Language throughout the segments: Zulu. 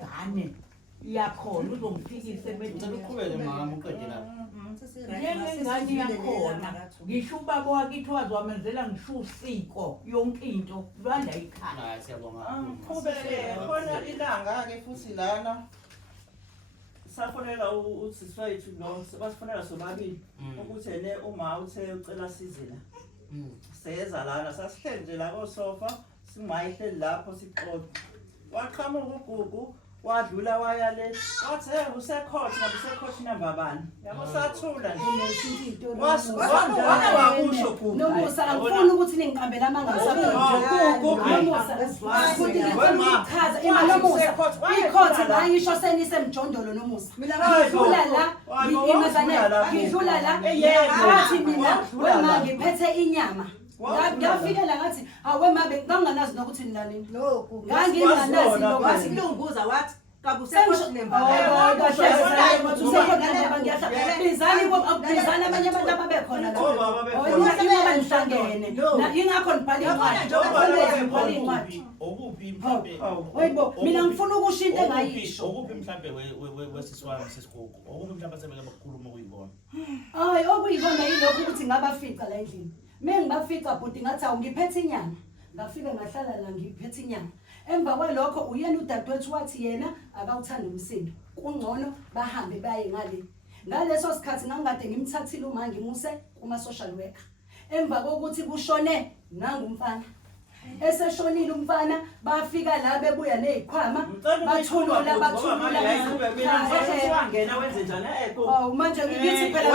ingane yakhona uzongifikisa uqhubeke mama uqede lapha. Njengengane yakhona ngisho ubaba wakithi wazi wamenzela ngisho usiko yonke into lwanda ikhaya. Hayi siyabonga. Qhubeke khona ilanga ke futhi lana safonela usiswethu lo basifonela sobabili ukuthi ene uma uthe ucela size la. Seza lana sasihleli nje la kosofa singayihleli lapho sixoxa. Waqhamuka uGugu wadlula waya le wathi usekhothi ngabe usekhothi namba bani yabo sathula nje wakusho Gugu nomusa angifuni ukuthi ningiqambele amanga chaza imali nomusa ikhothi la ngisho senisemjondolo nomusa ngidlula la ngidlula la ngathi mina wema ngiphethe inyama ngafikela ngathi awema nganganazi nokuthi nini nganginganazi nokuthi Silunguza wathi bizana abanye abantu ababekhona nihlangene ingakho nibhala incwadi mina ngifuna ukusho into engayisho Okuphi mhlambe wesiswami sesigogo okuphi mhlambe asebeke bakhuluma kuyibona hayi okuyibona yilokho ukuthi ngabafica la endlini mengibafica bhuti ngathi awungiphethe inyama ngafika ngahlala la ngiphethe inyama emva kwalokho uyena udadewethu wathi yena akawuthanda umsindo kungcono bahambe baye ngaleso sikhathi ngangikade ngimthathile uma ngimuse kuma social worker emva kokuthi kushone nangumfana eseshonile umfana bafika la bebuya nezikhwama bathulula wangena wenze njani manje ngithi phela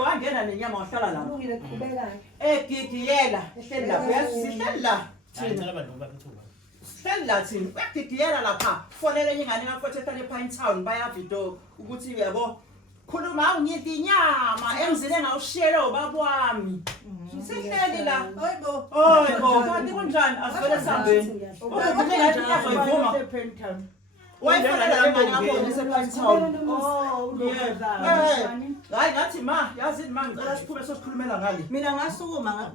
wangena nenyama wahlala lapho kulungile qhubekayo egigiyela ehleli lapho yasihleli la ngicela abantu babethuba sihleli la thina begigiyela lapha fonele ingane ngafothe ehlale Pine Town bayavido ukuthi yabo khuluma ungithi inyama emzini engawushiyela ubaba wami sihleli la hayibo kanti kunjani asivele sambeni ukuthi ngathi azoyivuma wayifonela ingane ngapho ngisepine town hayi ngathi ma yazi ma ngicela siphume sosikhulumela ngale mina ngasukuma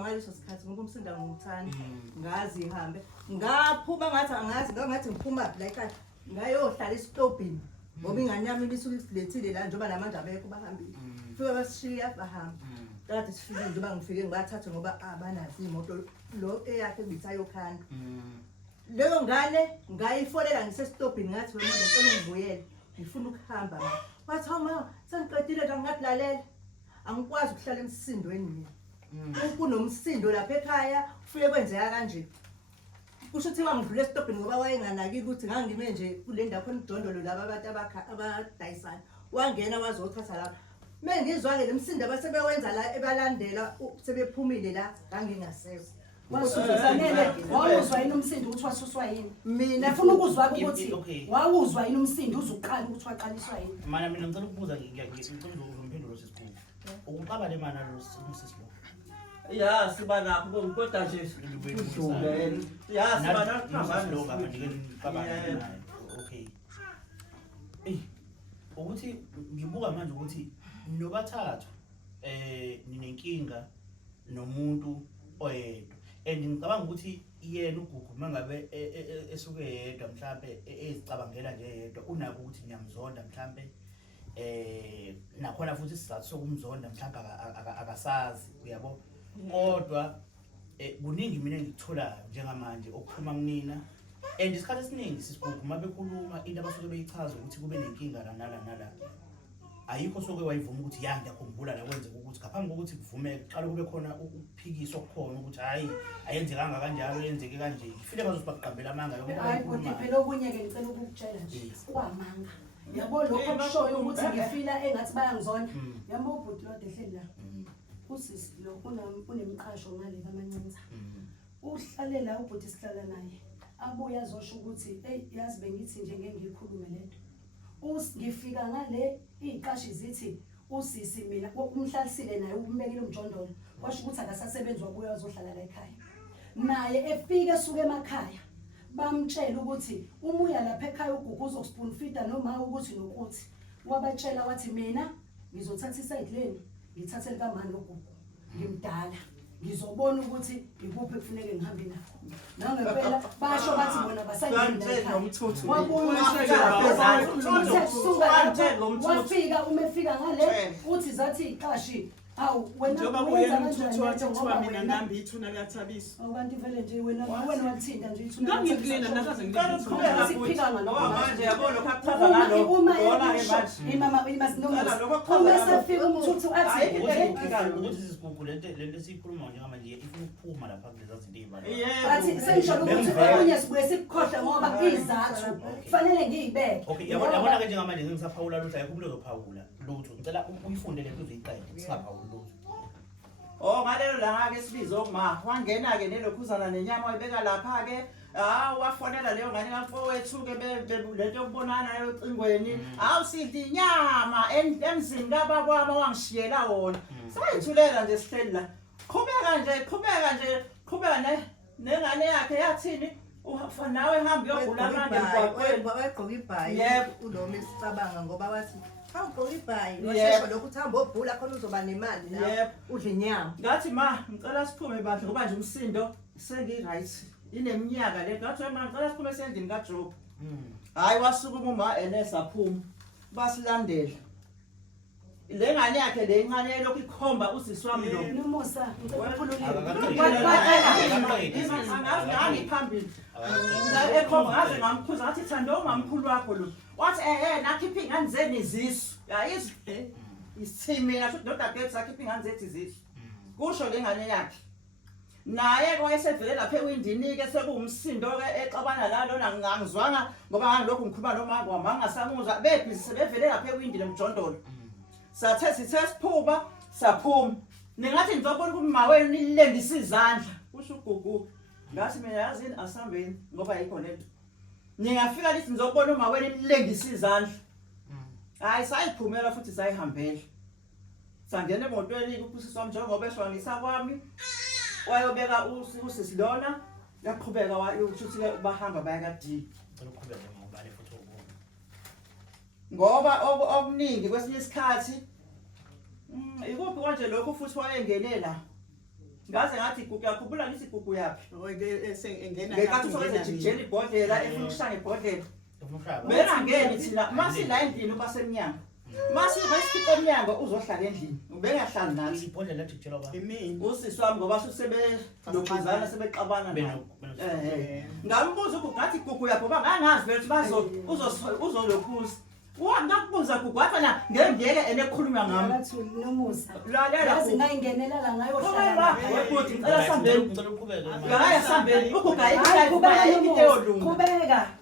ngaleso sikhathi ngoba umsinda ngumthanda ngazi ihambe ngaphuma ngathi angazi ngathi ngiphuma la ekhaya ngayohlala esitobhini ngoba ingane yami ibisuke isilethile la njengoba namanje abekho bahambile fika basishiya bahamba kade sifike njengoba ngifike ngibathatha ngoba abanazi imoto lo eyakhe ngithayokhanda leyo ngane ngayifonela ngisesitobhini ngathi wena ngicela ungibuyele ngifuna ukuhamba wathi mama sengiqedile nje ngingadlalela angikwazi ukuhlala emsindweni mina kunomsindo lapha ekhaya ufike kwenzeka kanje kusho ukuthi wangidlula esitobhini ngoba wayenganaki ukuthi ngangime nje kule ndawo khona idondolo laba abantu abadayisana wangena wazothatha lapha mengizwa-ke lemsindo abasebewenza la ebalandela sebephumile la ngangingasezo wasuzanele wawuzwa yini umsindo ukuthi wasuswa yini mina ngifuna ukuzwa ukuthi wawuzwa yini umsindo uzuqala ukuthi waqaliswa yini mina ngicela ukubuza ngicela ukuzompendulo sesikhulu ukuqaba le mana lo sisilo ya siba lapho kodwa nje udlule ya siba lapho lo ngapha ngicabanga naye okay ukuthi ngibuka manje ukuthi nobathathu ninenkinga nomuntu oyedwa and ngicabanga ukuthi yena uGugu mangabe esuke yedwa mhlambe ezicabangela nje yedwa unako ukuthi ngiyamzonda mhlambe nakhona futhi isizathu sokumzonda mhlambe akasazi uyabo kodwa kuningi mina ngikutholayo njengamanje okuphuma kunina and isikhathi esiningi sisibuku mabekhuluma into abasuke beyichaza ukuthi kube nenkinga nala ayikho soke wayivuma ukuthi ya ngiyakhumbula la kwenzeka ukuthi ngaphambi kokuthi kuvumeke qala kube khona ukuphikiswa okukhona ukuthi hayi ayenzekanga kanjalo yenzeke kanje ifile bazosibakuqambela amanga yonke hayi kodwa phela okunye ke ngicela ukukutshela nje kwamanga yabo lokho kushoyo ukuthi ngifila engathi bayangizonda yabo ubhuti lo dehleli la usisi lo unemqasho ngale kaMancinza uhlale la ubhuti sihlala naye abuya azosho ukuthi hey yazi bengithi nje ngeke ngikhulume lento ngifika ngale iqashi zithi usisi mina umhlalisile naye umbekile umjondolo washo ukuthi akasasebenzi wabuya azohlala la ekhaya naye efike esuka emakhaya bamtshela ukuthi umuya lapha ekhaya uGugu uzospoon feeder noma ukuthi nokuthi wabatshela wathi mina ngizothatha iside leni ngithathe likamani uGugu ngimdala ngizobona ukuthi ikuphi kufuneke ngihambe nakho nangempela basho bathi bona wafika uma efika ngale uthi zathi iqashi awu wena wenza kanjani mina nami ithuna liyathabisa abantu vele nje wena wathinta nje ithuna ngangiclean nakaze ngiphika ngalokho manje yabona lokho ngalokho uma sefika umthuthu athi ukuthi sizigugu lento esiyikhuluma njengamanje ifuna ukuphuma lapha kuleza zinto ey'balulekile. athi sengisho ukuthi okunye sibuye sikukhohle ngoba izathu kufanele ngiyibeke. Okay, yabona-ke njengamanje ngingisaphawula lutho ayikho umuntu ozophawula lutho ngicela uyifunde le nto uzoyiqede singaphawuli lutho. Ngalelo langa-ke sibizo ma wangena-ke nelokhuzana nenyama wayibeka lapha-ke wafonela leyo ngane kamfowethu-ke lento yokubonana yocingweni sidla inyama emzini kabakwami wangishiyela wona sayithulela nje sihleli la qhubeka nengane yakhe yathini nawe hambe uyogula amande emgwaqweni wayegqoka ibhayi Yebo. uloma esicabanga ngoba wathi awugqoka ibhayi Yebo. washesha lokhu uthi hamba obhula khona uzoba nemali Yebo. la udle inyama ngathi ma ngicela siphume bandla ngoba nje umsindo sengi-right ineminyaka le ngathi ma ngicela siphume sendlini kaJob hhayi wasukuma uma enesaphuma basilandela le ngane yakhe le incane elokhu ikhomba usisi wami lo Nomusa angazi phambili ekhomba ngaze ngamkhuza ngathi thando ungamkhulu wakho lo wathi nakhipha iy'ngane zeni izisu yayizwi isithini mina shuthi nodadewethu sakhipha iy'ngane zethu izisu kusho le ngane yakhe naye wayesevele lapha ewindini-ke sekuwumsindo-ke exabana lalona ngangizwanga ngoba ngangilokhu ngikhuluma nomanga wami angasamuzwa bebhizi sebevele lapha ewindini emjondolo sithe siphuma saphuma ningathi nizobona kuma wenu nilengisa izandla kusho ugugu ngathi mina yazini asihambeni ngoba yikho lento ningafika lithi nizobona uma wenu nilengisa izandla hayi sayiphumela futhi sayihambela sangena emotweni kuphisiswa wami njengoba eshwangisa kwami wayobeka usisi lona yaqhubeka wayoshuthi bahamba baya kadini ngoba okuningi kwesinye isikhathi ikuphi konje lokho futhi wayengene la ngaze ngathi igugu yakhumbula ngithi igugu yaphi ngekathi usokwenze jikijela ibhodlela efuna ukushanga ibhodlela bengangeni thina masila endlini uba semnyango masikhipha emnyango uzohlala endlini ubengahlali nathi usisi wami ngoba susebelokhuzana sebexabana nayo ngambuza ugugu ngathi igugu yaphi uba ngangazi vele ukuthi uzolokhuza ngakubuza gugu wafana ngengeke enekhulunywa ngami Nomusa lalela yazi ngayingenelela ngayo hlala webhuti ngicela sambeni ngaya sambeni ugugu ayikho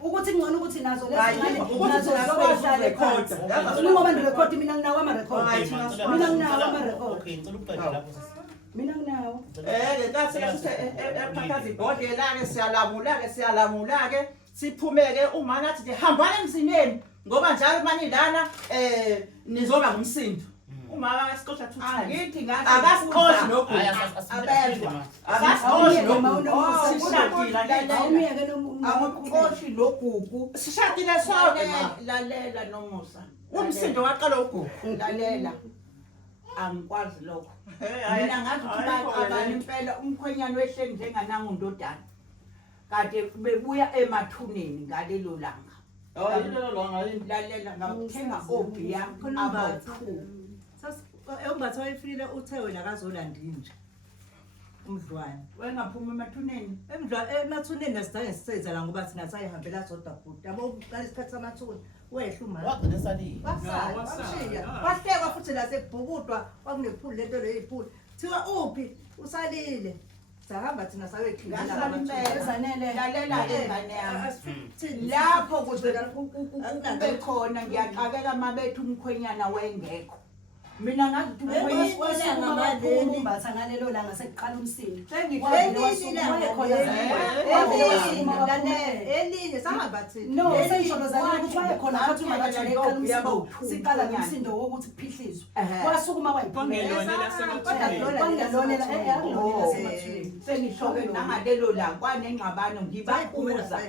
ukuthi ngcono ukuthi nazo Hayi, lezi ukuthi nazo uzokwazi zihlale ukurekhoda. phansi ngoba ndirekhodi mina nginawo ama-record mina nginawo ama-record Okay, ngicela ukuqeda lapho sisi. mina nginawo ngenkathi ephathaza ibhodlela-ke siyalamula-ke siphume-ke uma nathi nje hambani emzineni ngoba njalo manilana nizoba ngumsindo umama akasiqosha Angithi akasiqoshi nogugu Hhayi, asibheke manje. akasiqoshi nogugu awumiyeke Awuqoshi logugu. sishadile sonke ma Lalela Nomusa. umsindo waqala ugugu Lalela. Angikwazi lokho. Mina ngathi abantu impela umkhwenyana wehleli njengananga undodana. Kade bebuya emathuneni ngalelo langa. Lalela ngakuthenga obhiya abawu. umbatha wayefile uthe wena akazolanda inje umdlwane Wengaphuma emathuneni. emathuneni asidane siseza la ngoba thina sayihambela sodwa bhuti yabo uqala isikhathi samathuni wehla umama Wagcina esalile. wahlekwa futhi lasekubhukudwa kwakunephuli lento leyo iphuli thiwa uphi usalile sahamba thina Lalela ingane yami. Lapho kuze kube khona ngiyaqabeka mabethu umkhwenyana wengekho. Mina ngathi umbatha ngalelo langa sekuqala umsindo lelinye sahamba thina. No, Leli seyisho zalana ukuthi wayekhona phathi uma bathi waphela leqala yabo umsindo siqala nomsindo wokuthi kuphihlizwe. Ehhe. Wasukuma wayiphumela. Kwangelonela akulonela semathuleni. Sengisho-ke nangalelo la kwanengxabano ngibabuza.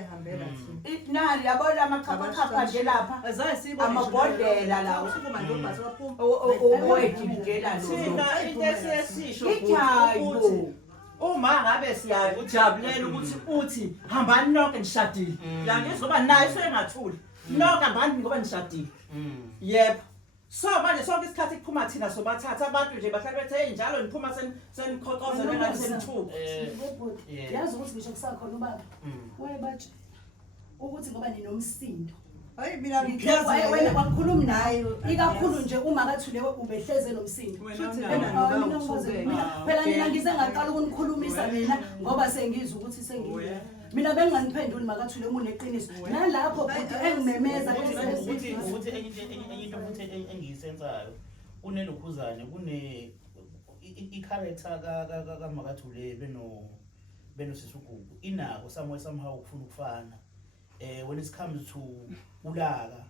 Nali yabona amakhaphakhapha nje lapha Azayi sibone. amabhodlela lawo Usukuma nje ubhasi waphuma. owejikijela Thina into esiyesisho Ichayo. ukuthi uma ngabe siyajabulela ukuthi uthi hambani nonke nishadile. La ngizoba nayo sengathuli. Nonke hambani ngoba nishadile. Yebo. So manje sonke isikhathi kuphuma thina sobathatha abantu nje bahlale bethe njalo niphuma senikhoqoza nengathi senithuka. Yazi ukuthi ngisho kusakhona ubaba. Wayebathi ukuthi ngoba ninomsindo. Hayi mina Wena kwakhuluma nayo ikakhulu nje uma kathule ubehleze nomsindo. Phela mina ngize ngaqala ukunikhulumisa mina ngoba sengizwa ukuthi sengiyile. Mina benginganiphenduli makathule uneqiniso. Nalapho futhi engimemeza ukuthi enye into futhi engiyisenzayo unelokhuzane kune i-character kaMakathule beno sisugugu inako somehow ukufuna ukufana when it comes to ulaka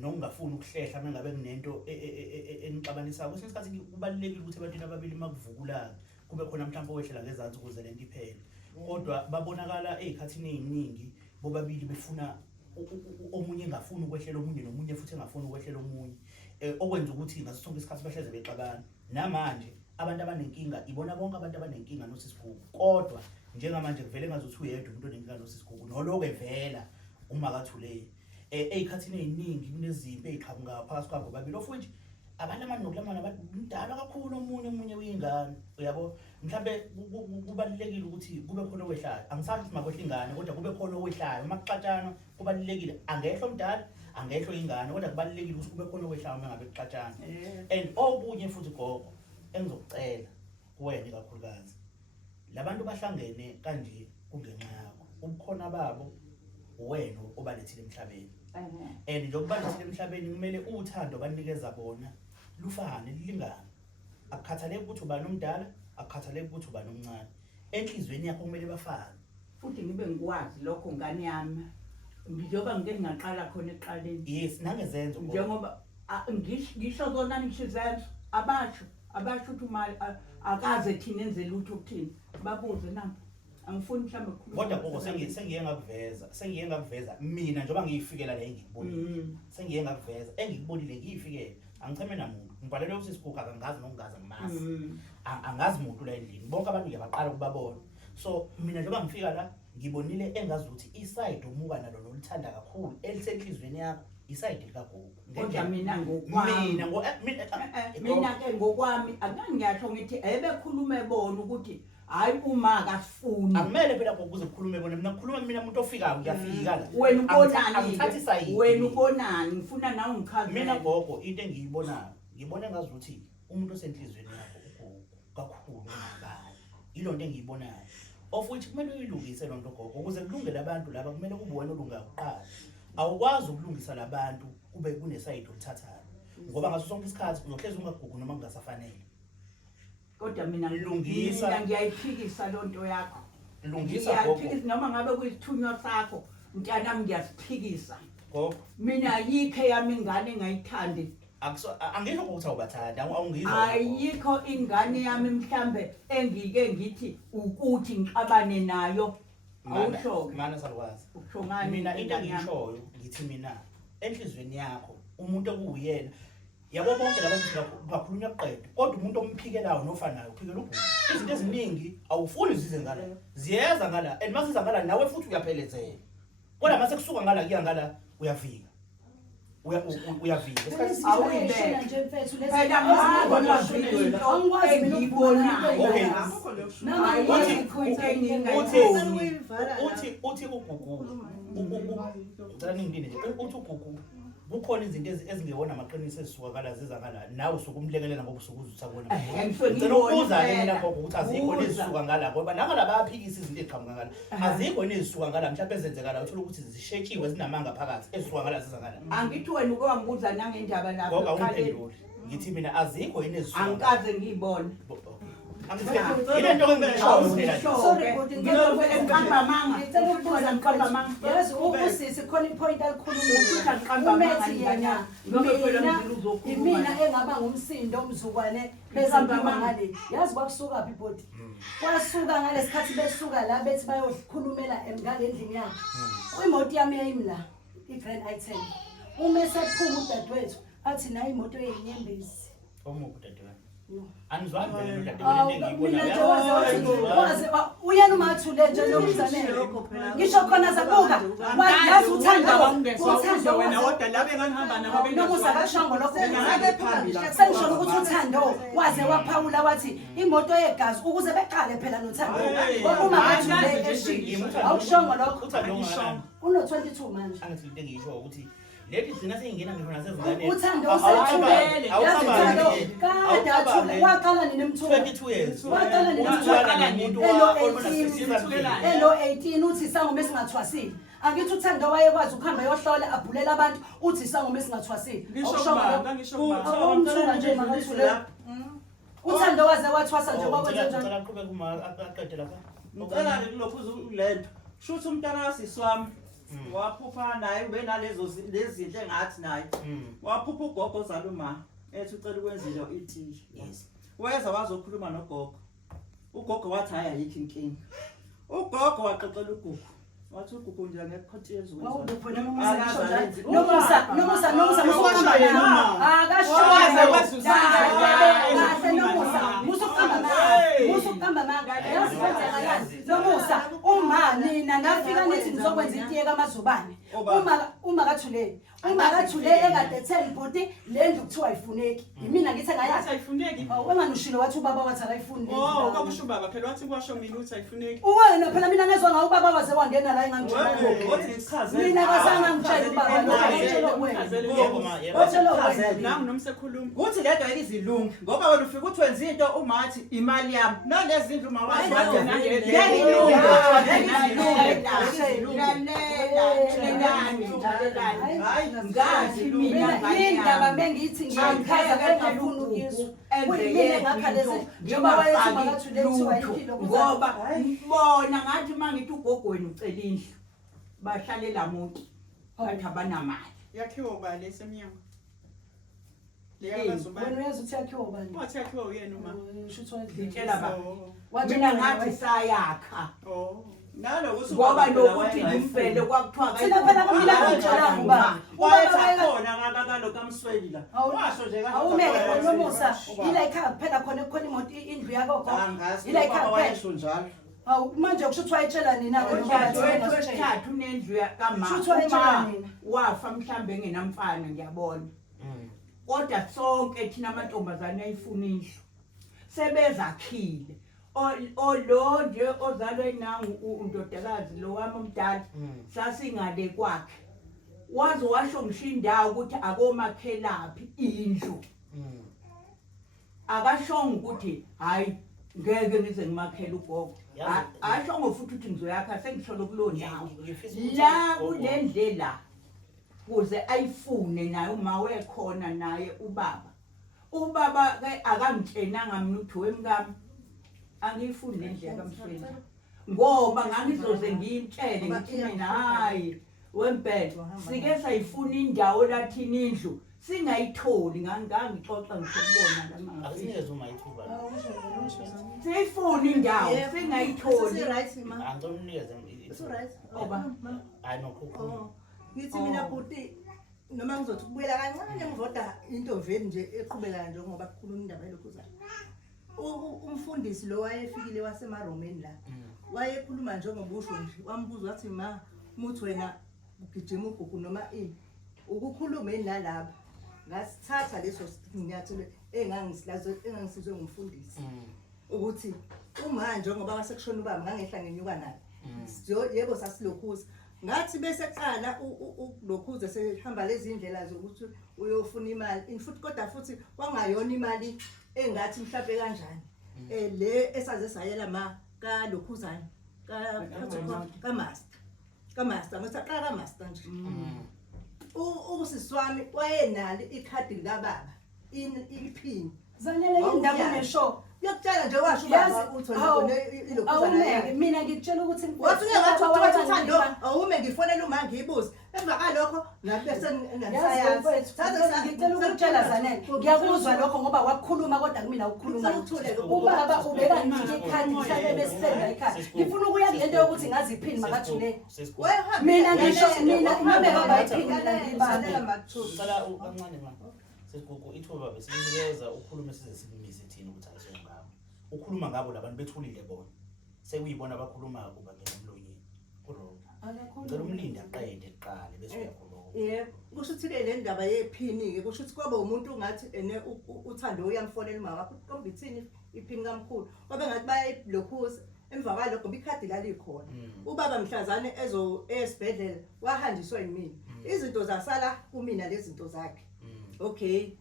nokungafuni ukuhlehla mengabe kunento enixabanisa kwesinye isikhathi kubalulekile ukuthi abantu ababili makuvukula kube khona mhlawumbe owehlela ngezansi ukuze lento iphele kodwa babonakala ezikhathini eziningi bobabili befuna omunye engafuni ukwehlela omunye nomunye futhi engafuni ukwehlela omunye okwenza ukuthi ngaso sonke isikhathi bahleze bexabana namanje abantu abanenkinga ibona bonke abantu abanenkinga nosisikhulu kodwa njengamanje kuvele ngazothi uyedwa umuntu onenkinga nosisikhulu noloke vela uMakathule ezikhathini eziningi kunezimpi eziqhamuka phakathi kwabo babili ofuthi abantu amanokulamana abantu mdala kakhulu omunye uyingane uyabo mhlambe kubalulekile ukuthi kube khona owehlayo angisathi ukuthi makwehla ingane kodwa kube khona owehlayo makuxatshana kubalulekile angehlo mdala angehlo ingane kodwa kubalulekile ukuthi kube khona owehlayo mangabe kuxatshana and obunye futhi gogo engizokucela kuwena kakhulukazi labantu bahlangene kanje kungenxa yakho ubukhona babo wena obalethile emhlabeni and lokubalethile emhlabeni kumele uthando banikeza bona lufane lilingane akukhathaleki ukuthi ubani omdala akukhathaleki ukuthi ubani omncane enhlizweni yakho kumele bafane futhi ngibe ngikwazi lokho ngane yami ngizoba ngike ngaqala khona eqaleni yes nangezenzo njengoba ngisho zona ngishizenzo abasho ukuthi imali akaze thina enze lutho kuthina babuze nami angifuni mhlambe ukukhuluma kodwa gogo sengiye ngakuveza mina njengoba ngiyifikela la engikubonile sengiye ngakuveza engikubonile ngiyifikela angicheme namuntu ngibhalele usisikhukha akangazi nokungazi angimazi angazi umuntu la endlini bonke abantu ngiyabaqala ukubabona so mina njengoba ngifika la ngibonile engazi ukuthi iside omuka nalo nolithanda kakhulu elisenhlizweni yakho iside likagogo kodwa mina ngokwami mina ke ngokwami akangiyasho ngithi ebekhulume bona ukuthi hayi uma akafuni akumele phela ukuze kukhulume bona mina ngikhuluma mina umuntu ofikayo ngiyafika la wena ubonani angithathi sayini wena ubonani ngifuna nawe ngichaze mina gogo into engiyibonayo ngibona ngazi ukuthi umuntu osenhlizweni yakho kakhulu ngabani ilonto engiyibonayo ofuthi kumele uyilungise lonto gogo ukuze kulungele abantu laba kumele kube wena olunga kuqala awukwazi ukulungisa labantu kube kunesayidi olithathayo ngoba ngaso sonke isikhathi uzohleza ungagugu noma kungasafanele kodwa mina lungisa ngiyayiphikisa lonto yakho lungisa gogo noma ngabe kuyithunywa sakho mntanami ngiyasiphikisa gogo mina yikho yami ingane engayithandi angisho ukuthi awubathanda awungizwa ayikho ingane yami mhlambe engike ngithi ukuthi ngixabane nayo awusho mana salwazi ukusho ngani mina into engiyishoyo ngithi mina enhlizweni yakho umuntu okuyena yabo bonke labantu bakhulunywa kuqedwe kodwa umuntu omphikelayo nofanayo uphikela ubhuti izinto eziningi awufuni zize ngala ziyeza ngala and masiza ngala nawe futhi uyaphelezela kodwa mase kusuka ngala kuya ngala uyafika uyavika esikhathi awuyibeka nje mfethu lesi phela ngibona into angikwazi mina ukubona okay uthi ugugu ngicela ningilinde nje uthi ugugu kukhona izinto ezingewona amaqiniso ezisukakala zizakala nawe usukumlekelela ngoba usukuzutha kubona ngicela ukubuza mina gogo ukuthi azikho nezisuka ngala ngoba nangala bayaphikisa izinto eziqhamuka ngala azikho nezisuka ngala mhlawumbe ezenzekala uthola ukuthi zishetshiwe zinamanga phakathi ezisuka ngala zizakala angithi wena uke wangibuza nangendaba lapho ngoba ungiphendule ngithi mina azikho yini ezisuka angikaze ngiyibone Ile nto ngisho phela. Sorry, but Ngiqamba manga. ngicela ukubuza Ngiqamba manga. yazi usisi khona ipoint Uthi angiqamba manga alikhuluma ngiyana. Ngoba phela mina ngizile uzokhuluma. imina engaba ngumsindo omzukwane bezampama ngale yazi kwakusuka phi body kwasuka ngalesikhathi besuka la bethi bayokhulumela ngalendlini yakhe imoto yami yayimla i-Grand i10 uma esephuma udadewethu athi nayo imoto yenyembezi Omuku dadewethu. no Anizwani vele nodadewethu mina nje engiyibona. waze uyena umathule nje nomzanele ngisho khona zabuka wazi uthando wena kodwa la bengihamba nabo nomusa kashango lokho sengisho ukuthi uthando waze waphawula wathi imoto yegazi ukuze beqale phela nothando uma bathule eshini awushongo lokho Uthando ngani? uno-22 manje Angithi into engiyisho ukuthi lethi thina seyingena ngisho nasezinganeni. uthando usethule yazi uthando kade athule waqala nini emthula 22 years. waqala nini elo-18 uthi isangoma esingathwasile angithi uthando wayekwazi ukuhamba yohlola abhulela abantu uthi isangoma esingathwasile umthula nje makathule uthando waze wathwasa nje wakwenze njani Ngicela uqhubeke uma aqede lapha. Ngicela kulokhu lento. Shuthi umntana kasiswami waphupha naye ube nalezo lezinto engathi naye. Waphupha ugogo ozaluma ethi ucela ukwenzela itiye. Yes. Weza wazokhuluma nogogo. Ugogo wathi hayi ayikho inkinga. Ugogo waxoxela ugogo. Wathi ugogo nje ngekhothi yezwe. nomusa nomusa uma nina nafika nithi nizokwenza itiye kamazubane uma kathuleni ekade etheni bhuti le ndlu kuthiwa ayifuneki yimina ngithe ngayazi ayifuneki. wenganushilo wathi ubaba wathi akayifuni Kwakusho ubaba phela wathi kwasho mina ukuthi ayifuneki. uwena phela mina ngezwa ngawo ubaba waze wangena la Wathi ngichaze. mina kazange ngitshela ubaba Nangu nomsekhuluma. Kuthi lento ayizilungi ngoba wena ufika uthi wenza into umathi imali yami. Nalezi ndlu mawazi Ngazi mina indaba bengithi ngiyakhaza bengafuni ukuzwa kuyimina engakhalezi njengoba wayethi makathule kuthiwa impilo ngoba bona ngathi mangithi ugogo wena ucela indlu bahlalela muntu bathi abanamali Yakhiwa ubani esemnyango? wena uyazi ukuthi yakhiwa ubani Wathi yakhiwa uyena uma. ngitshela ba Oh. mina ngathi sayakha Oh. nanokuthi ngoba lokuthi ngimfele kwakuthiwa thina phela kumina ngitshelanga ubaba wayesakhona kakalo kamsweli la washo nje awumeke khona nomusa yila ikhaya kuphela khona imoto indlu yakho yila ikhaya kuphela wayesho njalo. awu manje kusho ukuthi wayetshela nina-ke wethathu unendlu Shuthi wayetshela kamama nina. wafa mhlambe engenamfana ngiyabona kodwa sonke thina amantombazane ayifuna indlu sebezakhile lo nje ozalwe nangu undodakazi lo wami omdala sasingale kwakhe waze washo ngisho indawo ukuthi akomakhelaphi indlu akashonga ukuthi hayi ngeke ngize ngimakhele ugogo ashongo futhi ukuthi ngizoyakha sengisho kulo ndawo la kulendlela kuze ayifune naye uma wekhona naye ubaba ke akangitshenanga mina uthi wemkami angiyifuni lendlela kamsweni ngoba ngangizoze ngimtshele ngithi mina hayi wempela sike sayifuna indawo lathina indlu singayitholi ngangixoxa ngikubona la manje Akusinikeze uma ithuba. siyifuna indawo singayitholi Angicela unikeze oba hayi nokhukhu. Ngithi mina bhuti noma ngizothi kubuyela kancane ngivoda into veni nje eqhubekayo njengoba kukhuluma indaba yelokuzana. Umfundisi lo wayefikile wasemaromeni la. Wayekhuluma njengoba usho nje wambuza wathi ma muthi wena ugijima ugugu noma ini ukukhulumeni nalabo ngasithatha leso sinyathelo engangisizwe ngumfundisi ukuthi uma njengoba wasekushona ubaba ngangehla ngenyuka naye yebo sasilokhuza ngathi bese qala ulokhuza sehamba lezi indlela zokuthi uyofuna imali futhi kodwa futhi kwangayona imali engathi mhlawumbe kanjani le esaze sayela ma kalokhuzana kamaster ngisaqala kamaster nje usiswami wayenalo ikhadi likababa iphini zanele indaba unesho Uyakutshela nje washo ubaba uthi awumeke mina ngikutshela ukuthi wathi ungathi uthando awume ngifonela uma ngiyibuza emva kalokho ngabe ngicela ukutshela Zanele ngiyakuzwa lokho ngoba wakukhuluma kodwa kumina ukukhuluma ubaba ubeka nje ikhani mhlawumbe besisenda ekhaya ngifuna ukuya ngento yokuthi ngazi iphini makathule mina ngisho mina ngabe baba iphini ngibandela mathuba Sala kancane mama. Sesigugu ithuba besinikeza ukhulume size simise thina ukuthi ayisengabo. Ukhuluma ngabo labantu bethulile bona. Sekuyibona abakhuluma kuba ngemlonyeni. Kuro. Ngicela umlindi aqede eqale bese uyakhuluma. Yebo, kusho ukuthi le ndaba yephini ke kusho ukuthi kwaba umuntu ngathi ene uthando uyamfonela umama wakho uqomba ithini iphini kamkhulu. Kwabe ngathi bayilokhuza emva kwalokho bikhadi lalikhona. Ubaba mhlazane esibhedlela wahanjiswa yimina. Izinto zasala kumina lezi zinto zakhe. Okay.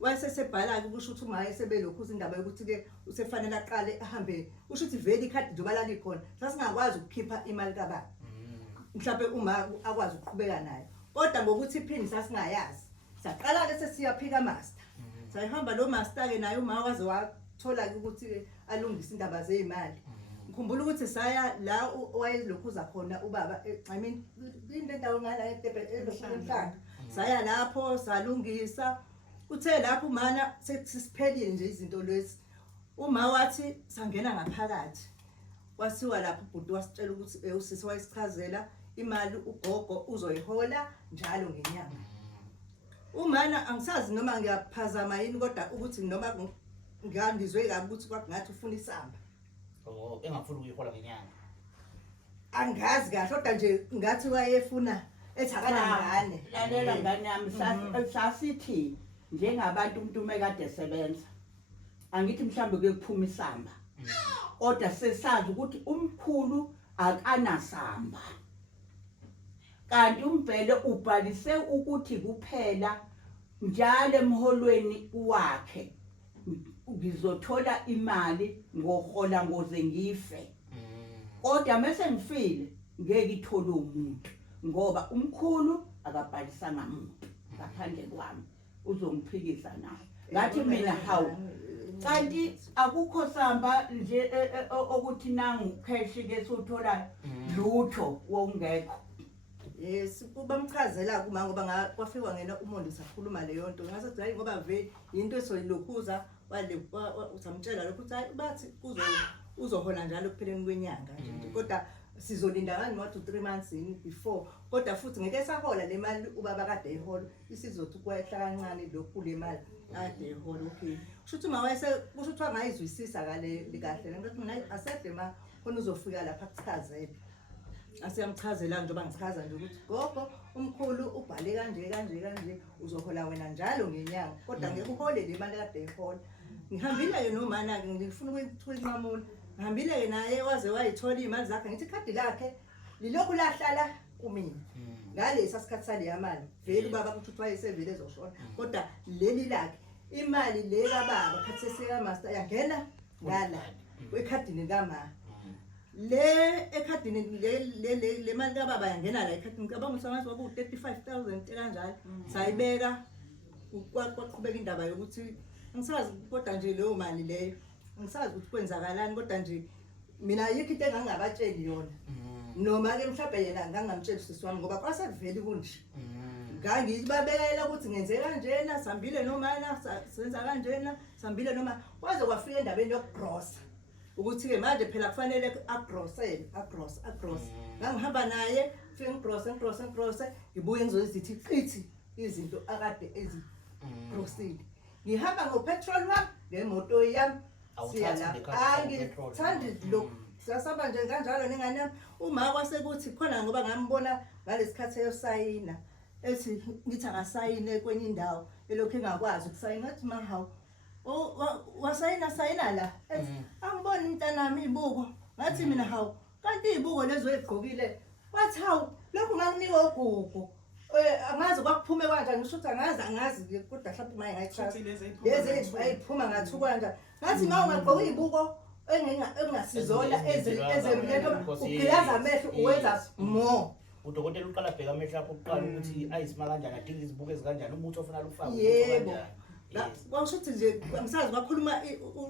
Wayesebhala kusho ukuthi uma esebelokhuza indaba yokuthi ke usefanele aqale ahambe kusho ukuthi vele ikhadi njengoba lalikhona sasingakwazi ukukhipha imali kababa. Mhlawumbe uma akwazi ukuqhubeka naye. Kodwa ngokuthi iphini sasingayazi. Saqala ke sesiyaphika master. Sayihamba lo master ke naye uma waze wathola ukuthi alungise indaba zeimali. Ngikhumbula ukuthi saya la wayelokhuza khona ubaba I mean into endawo ngala eDebhe saya lapho salungisa uthe lapho mana sesiphelile nje izinto lezi uma wathi sangena ngaphakathi wasiwa lapho ubhuti wasitshela ukuthi usisi wayesichazela imali ugogo uzoyihola njalo ngenyanga umana angisazi noma ngiyaphazama yini kodwa ukuthi noma ngandizwe kabi ukuthi kwakungathi ufuna isamba Engafuni ukuyihola ngenyanga. Angazi kahle kodwa nje ngathi wayefuna ethakanangane. Lalela ngane yami sasithi njengabantu umuntu umekade esebenza. Angithi mhlambe kuphuma isamba. Kodwa sesazi ukuthi umkhulu akanasamba. Kanti umbhele ubhalise ukuthi kuphela njalo emholweni wakhe ngizothola imali ngohola ngoze ngife. Kodwa mase ngifile ngeke ithole umuntu ngoba umkhulu akabhalisanga umuntu ngaphandle kwami uzongiphikisa naye. Ngathi mina hawu kanti akukho samba nje ukuthi nangu cash ke suthola lutho wongekho. Yes, kuba mchazela kuma ngoba kwafika ngena uMondi sakhuluma leyo nto ngasethi hayi ngoba vele into esoyilokhuza wale uthamtshela lokho ukuthi bathi uzohola njalo kupheleni kwenyanga nje kodwa sizolinda kanye wathi 3 months before kodwa futhi ngeke sahola le mali ubaba kade ehola isizothi kwehla kancane lokhu le mali kade ehola. Okay kusho ukuthi mawayese kusho ukuthi angayizwisisa kahle kahle ngathi mina asedle ma khona uzofika lapha kuchazele asiyamchazela njengoba ngichaza nje ukuthi gogo umkhulu ubhale kanje uzohola wena njalo ngenyanga kodwa ngeke uhole le mali kade ehola. Ngihambile ke nomana ke ngifuna ukuyithola inqamulo ngihambile ke naye waze wayithola imali zakhe ngithi ikhadi lakhe lilokhu lahlala kumina ngalesa sikhathi sale yamali vele ubaba ukuthi wayesevele ezoshona kodwa leli lakhe imali le kababa khathi sesika master yangena ngala ekhadini kamama le ekhadini le mali kababa yangena la ekhadini ngicabanga ukuthi amazi kwaku 35,000 kanjalo sayibeka kwaqhubeka indaba yokuthi ngisazi kodwa nje leyo mali leyo ngisazi ukuthi kwenzakalani kodwa nje mina yikho into engangabatsheli yona noma ke mhlawumbe yena ngangamtsheli sisi wami ngoba kwaseveli kunje ngangibabekela ukuthi ngenze kanjena sambile nomana senza kanjena sambile noma kwaze kwafika endabeni yokugrossa ukuthi ke manje phela kufanele agrossele agross ngangihamba naye fike ngigrosse ngibuye ngizozithi qithi izinto akade ezigrossile ngihamba ngopetrol wami ngemoto yami angithandi lokho sasaba nje kanjalo nengane yami uma kwasekuthi khona ngoba ngambona ngalesikhathi eyosayina ethi ngithi akasayine kwenye indawo elokhu engakwazi ukusayina ngathi mahawu wasayina la ethi angiboni mntanami ibuko ngathi mina hawu kanti ibuko lezo egqokile wathi hawu lokhu ngakunika ugugu angazi kwakuphume kanjani ngisho ukuthi angazi kodwa mhlawumbe maye ngayichaza lezi ayiphuma ngathi kwanja ngathi ma ungagqoka izibuko engasizona ezemlelo ugilaza amehlo uwenza more udokotela uqala bheka amehlo akho uqala ukuthi ayisima kanjani adinga izibuko ezikanjani umuthi ofuna ufake yebo Kwasho ukuthi nje angisazi kwakhuluma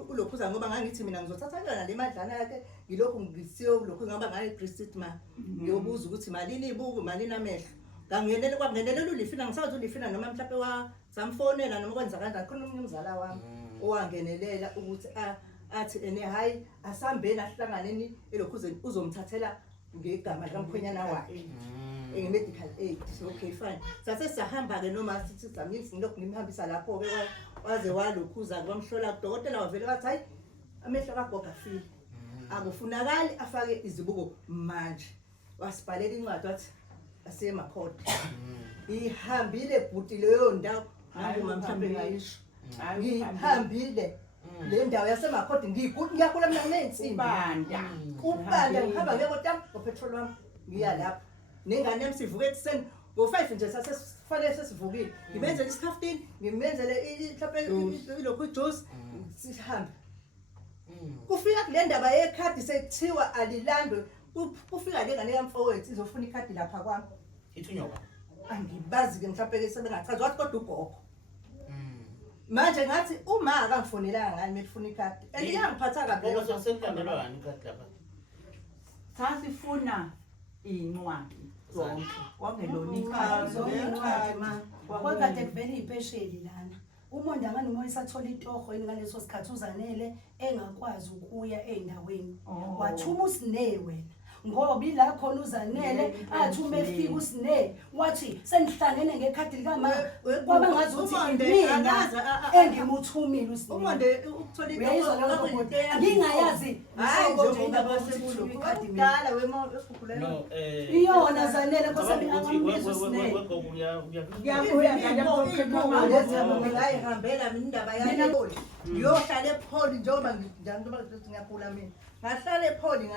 ulokhuza ngoba ngangithi mina ngizothatha yona le madlana yakhe ngilokhu ngisiyo lokhu ngoba ngayi Christ ma ngiyobuza ukuthi malini ibuku malini amehlo ngangenele kwangenele ulifina ngisazi ulifina noma mhlawumbe wazamfonela noma kwenza kanjani khona umunye umzala wami owangenelela ukuthi athi ene hayi asambeni ahlanganeni elokhuzeni uzomthathela ngegama likamkhwenyana wakhe medical aid. Okay fine sase sahamba ke noma sithi samisi ngilokhu ngimhambisa lapho ke waze walokhuza kwamhlola udokotela wavele wathi hayi amehlo kagogo afile akufunakali afake izibuko manje wasibhalela incwadi wathi asemakhodi ihambile bhuti leyo ndawo ngoma mhlambe ngayisho ngihambile le ndawo yasemakhodi ngiyakula mina nginensimbi kubanda ngihamba ngekodwa ngopetrol wami ngiya lapha nengane yami sivuke ekuseni ngo5 nje sasesifanele sesivukile ngimenzele iskhaftini ngimenzele mhlawumbe ilokhu ijuice sihambe kufika kule ndaba yekhadi sekuthiwa alilandwe kufika le ngane yamfowethu izofuna ikhadi lapha kwami ithunywa angibazi ke mhlawumbe ke sebengachaza wathi kodwa ugogo manje ngathi uma akangifonelanga ngani mefuna ikhadi eliyangiphatha kabi ngoba sekulandelwa ngani ikhadi lapha sasifuna incwadi zonke wangelona ikhadi kodwa kuvele ipesheli lana umondangane umoya isathola itoho ngaleso sikhathi uzanele engakwazi ukuya endaweni wathuma usine wena ngoba ila khona uzanele athi uma efika usine wathi sengihlangene ngekhadi likama kwaba ngazi ukuthi mina engimuthumile usine umonde ukuthola itoho ngingayazi hayi njengoba basebulo kudala wema esikhulela iyona zanele nkosami angambiza usine ngayihambela mina indaba yaleli ngiyohlala ePoli njengoba ngiyaqula mina ngahlala ePoli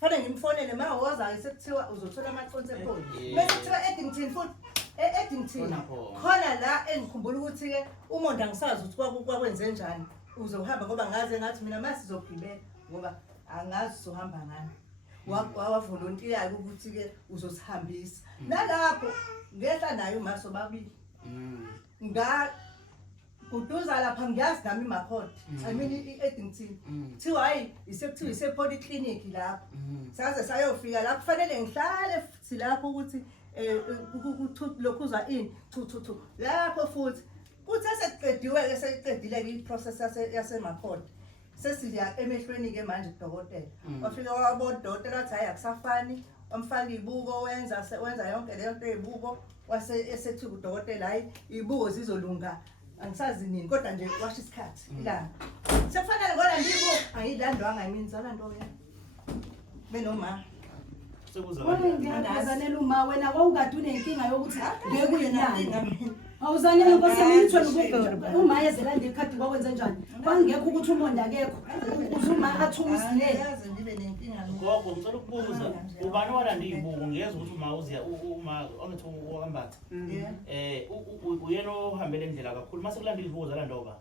fanele ngimfonele mawoza sekuthiwa uzothola amaconse ePoli bese kuthiwa Eddington futhi Eddington khona la engikhumbula ukuthi ke umonde angisazi ukuthi kwakwenze njani uzohamba ngoba ngaze ngathi mina masizogibela ngoba angazi sohamba ngani wavolontiya ukuthi ke uzosihambisa nalapho ngehla naye umaso babili kuduza lapha ngiyazi nami imakhodi I mean iEddington thiwa hayi isekuthiwa isePoli clinic lapha saze sayofika lapho kufanele ngihlale futhi lapho ukuthi lokhuza ini thu lapho futhi kuthe sekuqediwe ke seyiqedile ke iprocess yasemakhodi sesiya emehlweni ke manje udokotela wafika wabona udokotela wathi hayi akusafani wamfaka ibuko wenza yonke leyo nto ezibuko wase esethi udokotela hayi ibuko zizolunga angisazi nini kodwa nje washo isikhathi ilanga sekufanele ngoba ndibuko angilandwanga yimi zalandwa wena benoma ngiyazanela uma wena wawungadi unenkinga yokuthi ngekuyinanga awuzanele nkosini ngithole uma yezelanda ikhadi kwakwenze njani kwangekho ukuthi umonde akekho uzuma athume usine yazi ndibe nenkinga gogo ngicela ukubuza ubani walanda izibuko ngiyeza ukuthi uma omethi wakambatha uyena ohambele indlela kakhulu mase kulanda izibuko zalandoba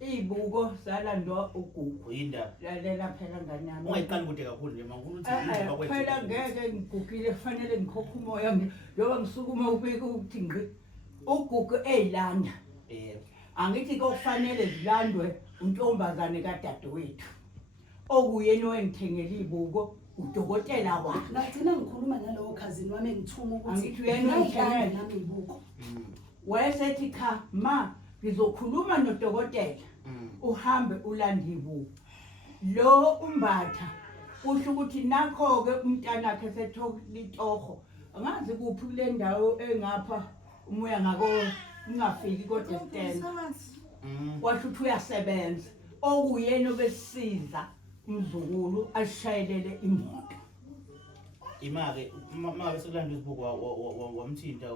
izibuko zalandwa ugugu yindaba lalela phela ngani yami ungayiqali kude kakhulu nje mangukuthi phela ngeke ngigugile kufanele ngikhokhe umoya njengoba ngisukuma ubike ukuthi ngqi ugugu eyilanda angithi kokufanele zilandwe untombazane kadadewethu okuyena owengithengela izibuko udokotela wakhe ngagcina ngikhuluma nalowo cousin wami engithuma ukuthi angithi uyena ongithengela nami izibuko wayesethi cha ma ngizokhuluma nodokotela uhambe ulanda izibuko lo umbatha usho ukuthi nakho ke umntana wakhe sethola itoho angazi kuphi kule ndawo engapha umoya ngako ungafiki kodwa stand washo ukuthi uyasebenza okuyena obesiza umzukulu ashayelele imoto imake mama sekulanda izibuko wamthinta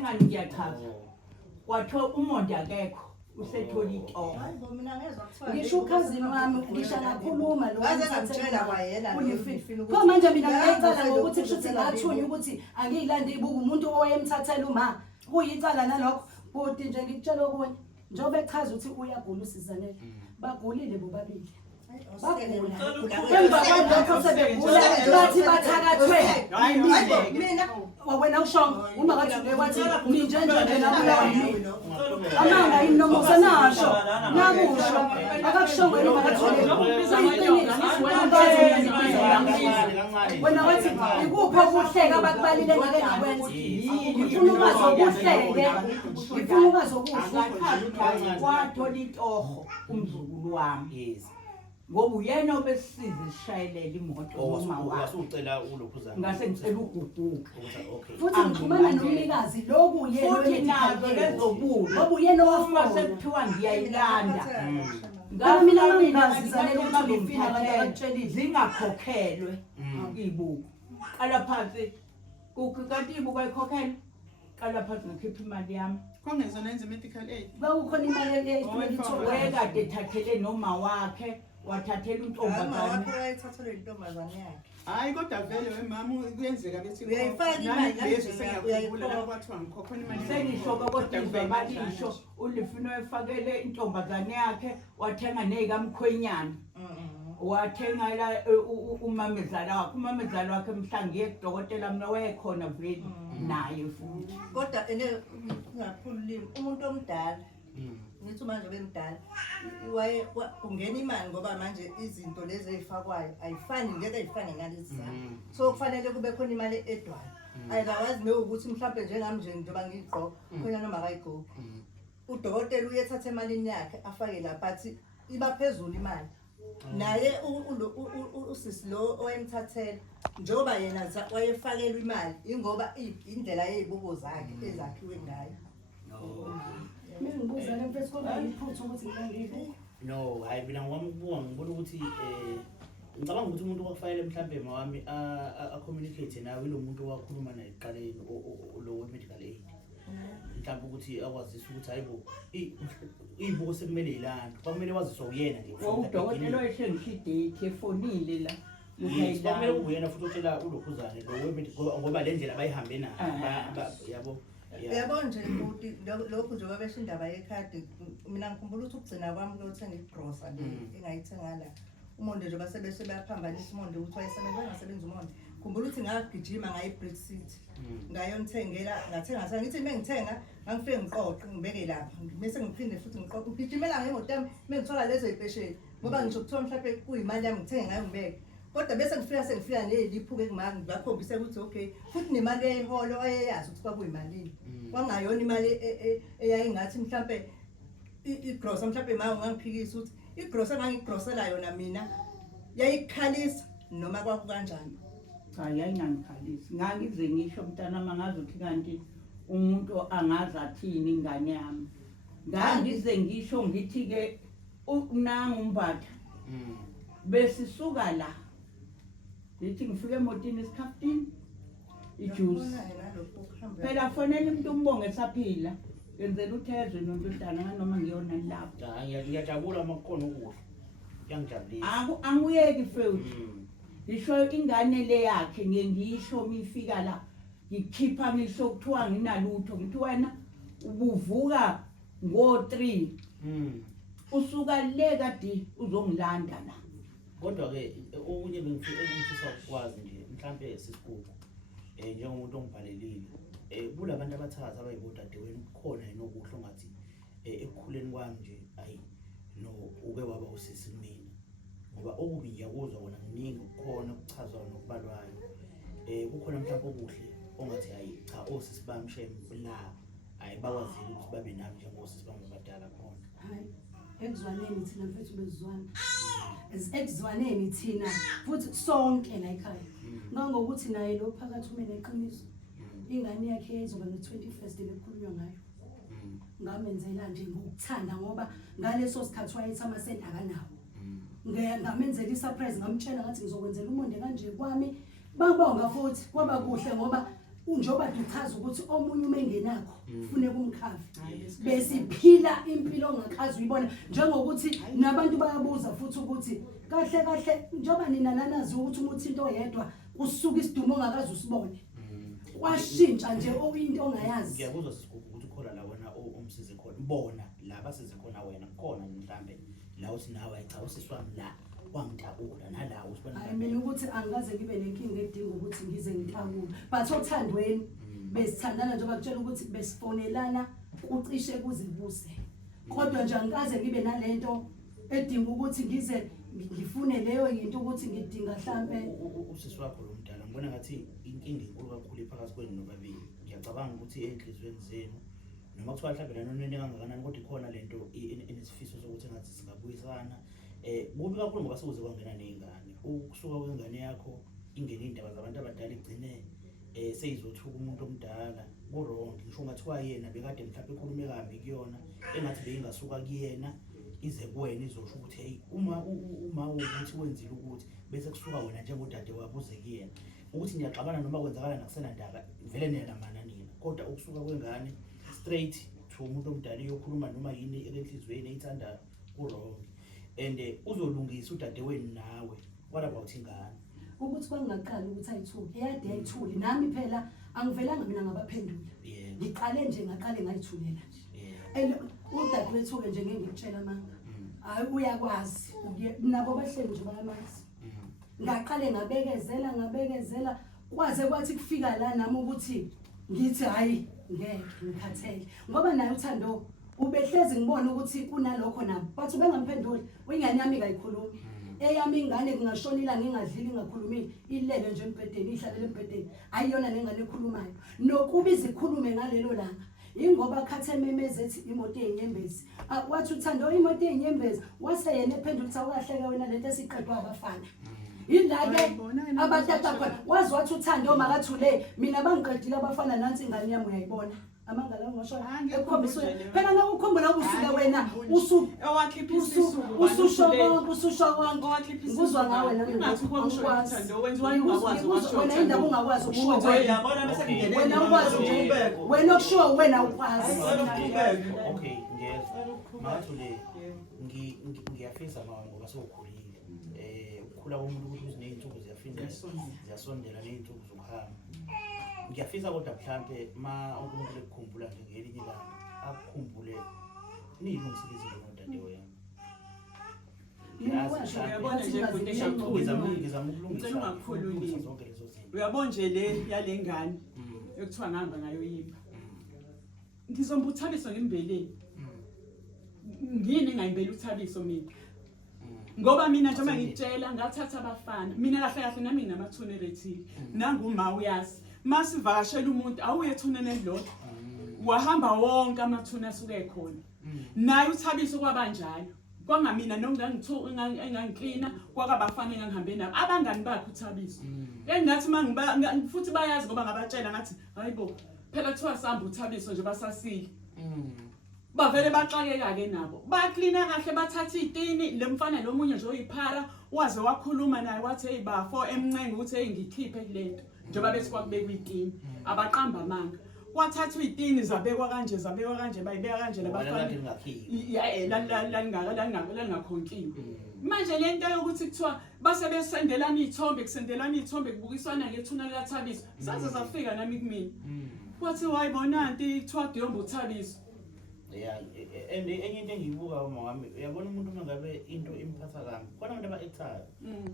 ngani ngiyachaza kwathiwa umonde akekho usethola itoho hayi bo mina ngezwe kuthiwa ngisho cousin wami ngisho ngakhuluma lo waze ngamtshela kwayena kwa manje mina ngiyacala ngokuthi kushuthi ngathunya ukuthi angiyilanda izibuko umuntu owayemthathela uma kuyicala nalokho bodi nje ngikutshela okunye njengoba echaza ukuthi uyagula usizanele bagulile bobabili Emva kwalokho sebegula bathi bathakathwe. Mina Wena ushongo uma kathi wathi ninjenje nabulawa yini. Amanga inomusa nasho. Nakusho. Akakushongo yini wena wathi ikuphi okuhleka abakubalile ngake ngakwenza. Ngifuna ukwazi okuhleke. Ngifuna ukwazi okuhle. Wathola itoho umzukulu wami. Ngoba uyena obesiza isishayelela imoto noma wasucela ulokhuzana ngase ngicela uguguka futhi ngixhumana nomnikazi lokhu yena futhi nazo lezobulo ngoba uyena uma wafuna sekuthiwa ngiyayilanda ngabe mina ngingazizanele ukuthi ngifina abantu abatshelile zingakhokhelwe ibuku qala phansi kanti ibuku ayikhokhele qala phansi ngikhipha imali yami Kongezona enze medical aid. bakukhona imali ekade ethathele noma wakhe wathathela untombazane wayithathelwe intombazane yakhe. Hayi kodwa vele wemama kuyenzeka bethi Uyayifaka imali bese nje, sengiyakhumbula lapho kwathiwa ngikhokhona imali. sengisho kodwa izobalisho ulifino efakele intombazane yakhe wathenga nezikamkhwenyana wathengela umamezala wakhe mhla ngiye kudokotela mina wayekhona vele naye futhi Kodwa ene ungakhululimi umuntu omdala. Ngithi manje bemdala kungena imali ngoba manje izinto lezi ezifakwayo ayifani ngeke ayifane ngalezi zami. So kufanele kube khona imali edwayo. Ayikawazi ukuthi mhlawumbe njengami nje njengoba ngigqoka khona noma akayigqoki. Udokotela uyethatha emalini yakhe afake lapha athi iba phezulu imali. Naye usisi lo oyemthathela njoba yena wayefakelwa imali ingoba indlela yezibuko zakhe ezakhiwe ngayo. mina ngibuza le mfethu kodwa iphuthu ukuthi ngiyangile no hayi mina ngombuka ngibona ukuthi ngicabanga ukuthi umuntu okufanele mhlambe mawami a communicate nawe lo muntu owakhuluma naye eqaleni lo medical aid mhlawumbe ukuthi akwazisa ukuthi hayibo izibuko sekumele ilanda kwamele waziswa uyena nje udokotela wayeshengishidate efonile la kumele uyena futhi otshela ulokhuzane lo ngoba le ndlela bayihambe nayo yabo Yabo nje ukuthi lokhu nje babesha indaba yekhadi mina ngikhumbula ukuthi ukugcina kwami lokuthenga igrosa le engayithenga la umonde nje basebese bayaphambanisa umonde ukuthi wayesebenza ngasebenza umonde khumbula ukuthi ngagijima ngayi Brick City ngayonthengela ngathenga ngithi mengithenga ngangifike ngiqoqe ngibeke lapha bese ngiphinde futhi ngiqoqe ngigijimela ngemoto yami mengithola lezo impesheni ngoba ngisho kuthiwa mhlawumbe kuyimali yami ngithenge ngayo ngibeke kodwa bese ngifika neliphuke kumanga ngakhombisa ukuthi okay futhi nemali eyiholo ayeyazi ukuthi kwakuyimalini kwangayona imali eyayingathi mhlawumbe igrosa mhlawumbe mawo ngangiphikisa ukuthi igrosa engangigrosela yona mina yayikhalisa noma kwaku kanjani hayi ayingangikhalisi ngangize ngisho mntana mangazi ukuthi kanti umuntu angazi athini ingane yami ngangize ngisho ngithi ke unanga umbatha besisuka la Lithi ngifike emotini esikhafini ijuice phela fonela umuntu umbonge saphila yenzela uthezwe nontutana noma ngiyona lapho ngiyajabula amakhono ukudla yangijabulisa anguyeki fethu ngisho ingane le yakhe ngisho mifika la ngikhipha ngisho kuthiwa nginalutho ngithi wena ubuvuka ngo3 usuka le kade uzongilanda la kodwa ke okunye bengifisa ukwazi nje mhlambe sisikhulu njengomuntu ongibhalelile kulabantu abathatha abayibodadewenu kukhona inokuhlo ngathi ekukhuleni kwami nje ayi no uke waba usisi mina ngoba okubi ngiyakuzwa wona kuningi ukukhona ukuchazwa nokubalwayo kukhona mhlawumbe okuhle ongathi hayi cha osisi bamshem la hayi bakwazile ukuthi babe nami njengosisi bami abadala khona hayi ekuzwaneni thina mfethu bezizwana ekuzwaneni thina futhi sonke la ekhaya ngangokuthi naye lo phakathi umene eqiniso ingane yakhe izoba no21st lekhulunywa ngayo ngamenzela nje ngokuthanda ngoba ngaleso sikhathi wayethi amasenta akanawo ngamenzela isurprise ngamtshela ngathi ngizokwenzela umonde kanje kwami babonga futhi kwaba kuhle ngoba njoba duchaza ukuthi omunye umengenakho ufune kumkhavi besiphila impilo ongakazi uyibona njengokuthi nabantu bayabuza futhi ukuthi kahle njoba nina nanazi ukuthi umuntu into oyedwa usuka isidumo ongakazi usibone kwashintsha nje okuyinto ongayazi ngiyakuzwa sisikhulu ukuthi khona la wena umsize khona bona la basize khona wena khona mhlambe la uthi nawe cha usiswami la wangidabula nalawo Hayi mina ukuthi angikaze ngibe nenkinga edinga ukuthi ngize ngithabule but othandweni besithandana njengoba kutshela ukuthi besifonelana kucishe kuzibuse kodwa nje angikaze ngibe nalento edinga ukuthi ngize ngifune leyo yinto ukuthi ngidinga mhlambe usisi wakho lo mdala ngibona ngathi inkinga enkulu kakhulu iphakathi kwenu nobabili ngiyacabanga ukuthi enhlizweni zenu noma kuthiwa mhlawumbe nanonene kangakanani kodwa ikhona lento enesifiso sokuthi engathi singabuyisana kubi kakhulu ngoba sekuze kwangena ney'ngane ukusuka kwengane yakho ingene iy'ndaba zabantu abadala igcine seyizothuka umuntu omdala ku-wrong ngisho ungathiwa yena bekade mhlawumbe ekhulume kambi kuyona engathi beyingasuka kuyena ize kuwena izosho ukuthi hey uma ukuthi wenzile ukuthi bese kusuka wena njengodade wakho uze kuyena ukuthi niyaxabana noma kwenzakala nakusenandaba vele niyalamana nina kodwa ukusuka kwengane straight to umuntu omdala iyokhuluma noma yini enhlizweni eyithandayo ku-wrong and uzolungisa udade wenu nawe what about ingane ukuthi kwangaqala ukuthi ayithuke eyade yayithule nami phela angivelanga mina ngabaphendula ngiqale nje ngaqale ngayithulela nje udadewethu-ke nje ngeke ngikutshela manga hayi uyakwazi nabo bahleli nje bayamazi ngaqale ngabekezela kwaze kwathi kufika la nami ukuthi ngithi hayi ngeke ngikhathele ngoba naye uthando ubehlezi ngibona ukuthi kunalokho nabo bathi bengamphenduli ingane yami kayikhulumi eyami ingane ngingashonila ngingadlili ngakhulumi ilele nje embhedeni ihlalele embhedeni ayiyona nengane ekhulumayo nokubiza ikhulume ngalelo langa ingoba khathememeze ethi imoto yenyembezi wathi uthando imoto yenyembezi waseyena ephendula ukuthi awukahleke wena lento esiqedwa abafana yila-ke abatata khona wazi wathi uthando makathule mina bangiqedile abafana nansi ingane yami uyayibona amangala ngisho ekhombiswe phela na ukukhumbula ubusuke wena ususho konke ngizwa ngawe nami ngathi kwamshona Thando wenziwa ungakwazi ukusho wena indaba ungakwazi ukusho yabona bese kungene wena ukwazi nje wena okushiwo wena ukwazi okay ngiyezwa mathule ngiyafisa mama ngoba sewukhulile ukukhula komuntu ukuthi uziney'nsuku ziyasondela ney'nsuku zokuhamba ngiyafisa kodwa mhlampe ma uNkulunkulu ekukhumbula nje ngelinye ilanga akukhumbule niyilungisile izinto nodadewenu yami ngizama ukulungisa zonke lezo zinto uyabona nje le yale ngane ekuthiwa ngihamba ngayo yimba ngizomba uthabiso ngimbeleni ngini engayimbeli uthabiso mina ngoba mina njengoba ngitshela ngathatha abafana mina kahle kahle nami nginamathuna erethile nanguma uyazi masivakashela umuntu awuyethuna nedlodwa wahamba wonke amathuna asuke ekhona naye uthabiso kwabanjalo kwangamina engangiklina kwakabafana engangihambe nabo abangani bakhe uthabiso engathi futhi bayazi ngoba ngabatshela ngathi hayibo phela kuthiwa sihamba uthabiso nje basasile bavele baxakeka-ke nabo baklina kahle bathatha iy'tini le mfana lo munye nje oyiphara waze wakhuluma naye wathi hey bafo emncenga ukuthi hey ngikhiphe kule nto njengoba bethi kwakubekwa iy'tini abaqamba amanga kwathathwa iy'tini zabekwa kanje bayibeka kanje labafana lalingakhonkiwe manje le nto yokuthi kuthiwa base besendelana iy'thombe kubukiswana ngethuna likathabiso zaze zafika nami kumina kwathi wayibona nti kuthiwa diyomba uthabiso yeah and enye into engiyibuka uma wami uyabona umuntu uma ngabe into imphatha kambi khona abantu aba-actayo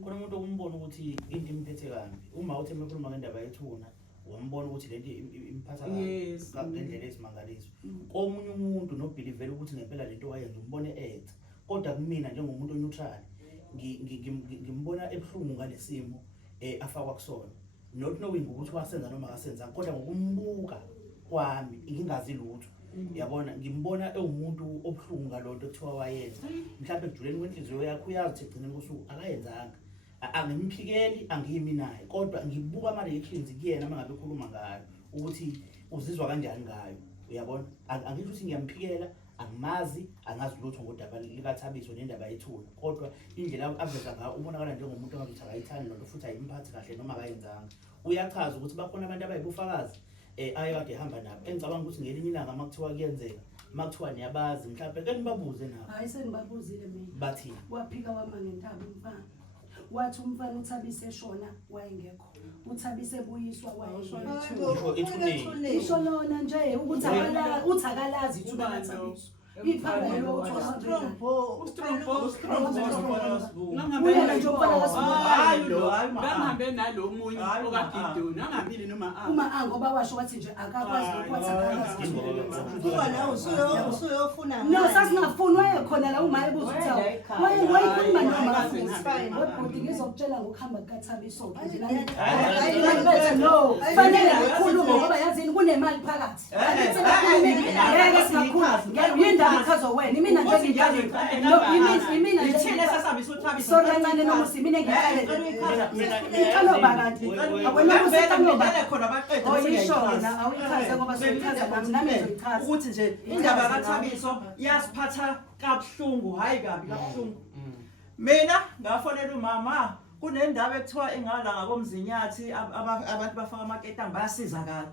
khona umuntu okumbona ukuthi into imphethe kambi uma uthi emakhuluma ngendaba yethuna wambona ukuthi lento imphatha kambi ngendlela ezimangaliso komunye umuntu nobhilivele ukuthi ngempela lento wayenza umbone etha kodwa kumina njengomuntu neutral ngimbona ebuhlungu ngalesimo afakwa kusona not knowing ukuthi wasenza noma akasenzanga kodwa ngokumbuka kwami ngingazi lutho yabona ngimbona ewumuntu obuhlungu ngalonto ekuthiwa wayenza mhlawumbe ekujuleni kwenhliziyo yakho uyazi ukuthi egcineni kosuku akayenzanga angimphikeli angiyimi naye kodwa ngibuka ama-reactions kuyena uma ngabe ekhuluma ngayo ukuthi uzizwa kanjani ngayo uyabona angisho ukuthi ngiyamphikela angimazi angazi lutho ngodaba likathabiso nendaba yethuna kodwa indlela aveza ngayo ubonakala njengomuntu ongazuthi akayithandi lonto futhi ayimphathi kahle noma akayenzanga uyachaza ukuthi bakhona abantu abayibufakazi ayekade ehamba nabo engicabanga ukuthi ngelinye ilanga makuthiwa kuyenzeka makuthiwa niyabazi mhlawumbe ke nibabuze nabo hayi senibabuzile mina bathini waphika wama ngentaba umfana wathi umfana uthabise eshona wayengekho uthabise ebuyiswa wayengekho ethuneni isho lona nje ukuthi uthi akalazi ithuna lathabiso iphanga lelo uthi Strongbow. Uyena nje umfana ngangihambe nalo munye Hayi, okagidoni angihambile noma uma ngoba washo wathi nje akakwazi lokho wathi akakwazi. Kuba usuyofuna. No, sasingafuni wayekhona la uma ebuza ukuthi wayekhuluma noma afuni. Webhodi ngizokutshela ngokuhamba kukaThabiso. No, fanele ngikhulume ngoba yazini kunemali phakathi. Ngeke singakhuluma. Yindaba ikhazo wena. Mina nje ngiyale. No, imina nje. Ithile sasabisa uThabiso. So kancane noma simine ngiyale. Ikalo bakanti. Akwena Ngibele usekalo. khona baqede Oyisho wena awuyichaze ngoba soyichaza nami ngizoyichaza. ukuthi nje indaba kaThabiso yasiphatha kabuhlungu hayi kabi kabuhlungu. Mina ngafonela umama kunendaba ekuthiwa engala ngakomzinyathi abantu bafaka amaketanga bayasizakala.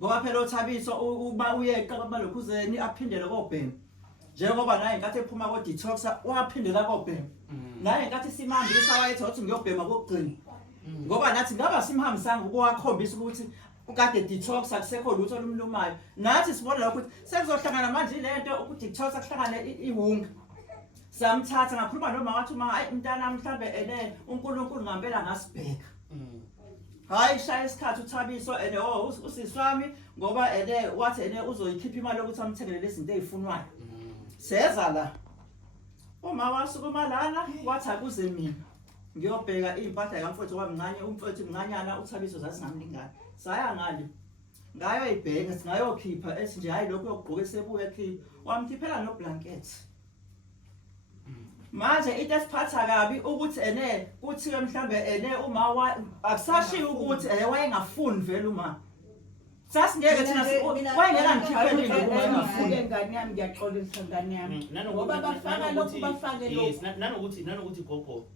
Ngoba phela uThabiso uba uyeqa kwabalokhuzeni aphindele koBhemu. Njengoba naye inkathi ephuma ko detox waphindela koBhemu. Naye inkathi simambisa wayethi wathi ngiyobhema kokugcina. Ngoba nathi ngaba simhambisanga ukuwakhombisa ukuthi ukade detox akusekho lutho olumlumayo. Nathi sibona lokho ukuthi sekuzohlangana manje ilento ukuthi detox akuhlangane ihunga. Samthatha ngakhuluma noma wathi uma hayi umntana mhlambe ene uNkulunkulu ngempela ngasibheka. Hayi shaya isikhathi uThabiso ene usiswami ngoba ene wathi ene uzoyikhipha imali ukuthi amthengelele izinto ezifunwayo. Seza la. Uma wasukuma lana wathi akuze mina. Ngiyobheka impahla yamfowethu kwamncane umfowethu mncanyana uThabiso zasingamlingani. Saya ngale. Ngayo ibhenga singayokhipha ethi nje hayi lokho yokugqoka esebuya ekhipha. Wamkhiphela no blanket. Manje into esiphatha kabi ukuthi ene kuthiwe mhlambe ene uma akusashiya ukuthi wayengafuni vele uma sasingeke thina wayengeka ngikhiphele ngingafuni ngane yami ngiyaxolisa ngane yami ngoba bafaka lokhu bafake lokhu nanokuthi gogo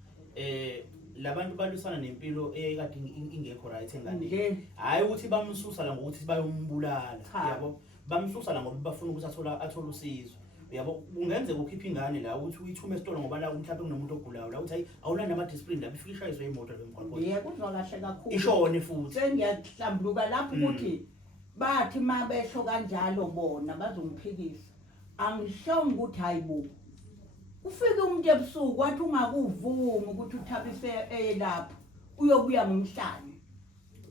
labantu balwisana nempilo ekade ingekho right engane hayi ukuthi bamsusa la ngokuthi bayombulala yabo bamsusa la ngoba bafuna ukuthi athole usizo yabo kungenzeka ukhipha ingane la ukuthi uyithume esitolo ngoba la mhlawumbe kunomuntu ogulayo la uthi hayi awulanda ama discipline la bifika ishayiswe imoto lemgwaqo kuzwa kahle kakhulu ishone futhi sengiyahlambuluka lapho ukuthi bathi mabesho kanjalo bona bazongiphikisa angishongo ukuthi hayibo ufike umuntu ebusuku wathi ungakuvumi ukuthi uThabise lapha uyobuya ngomhlanje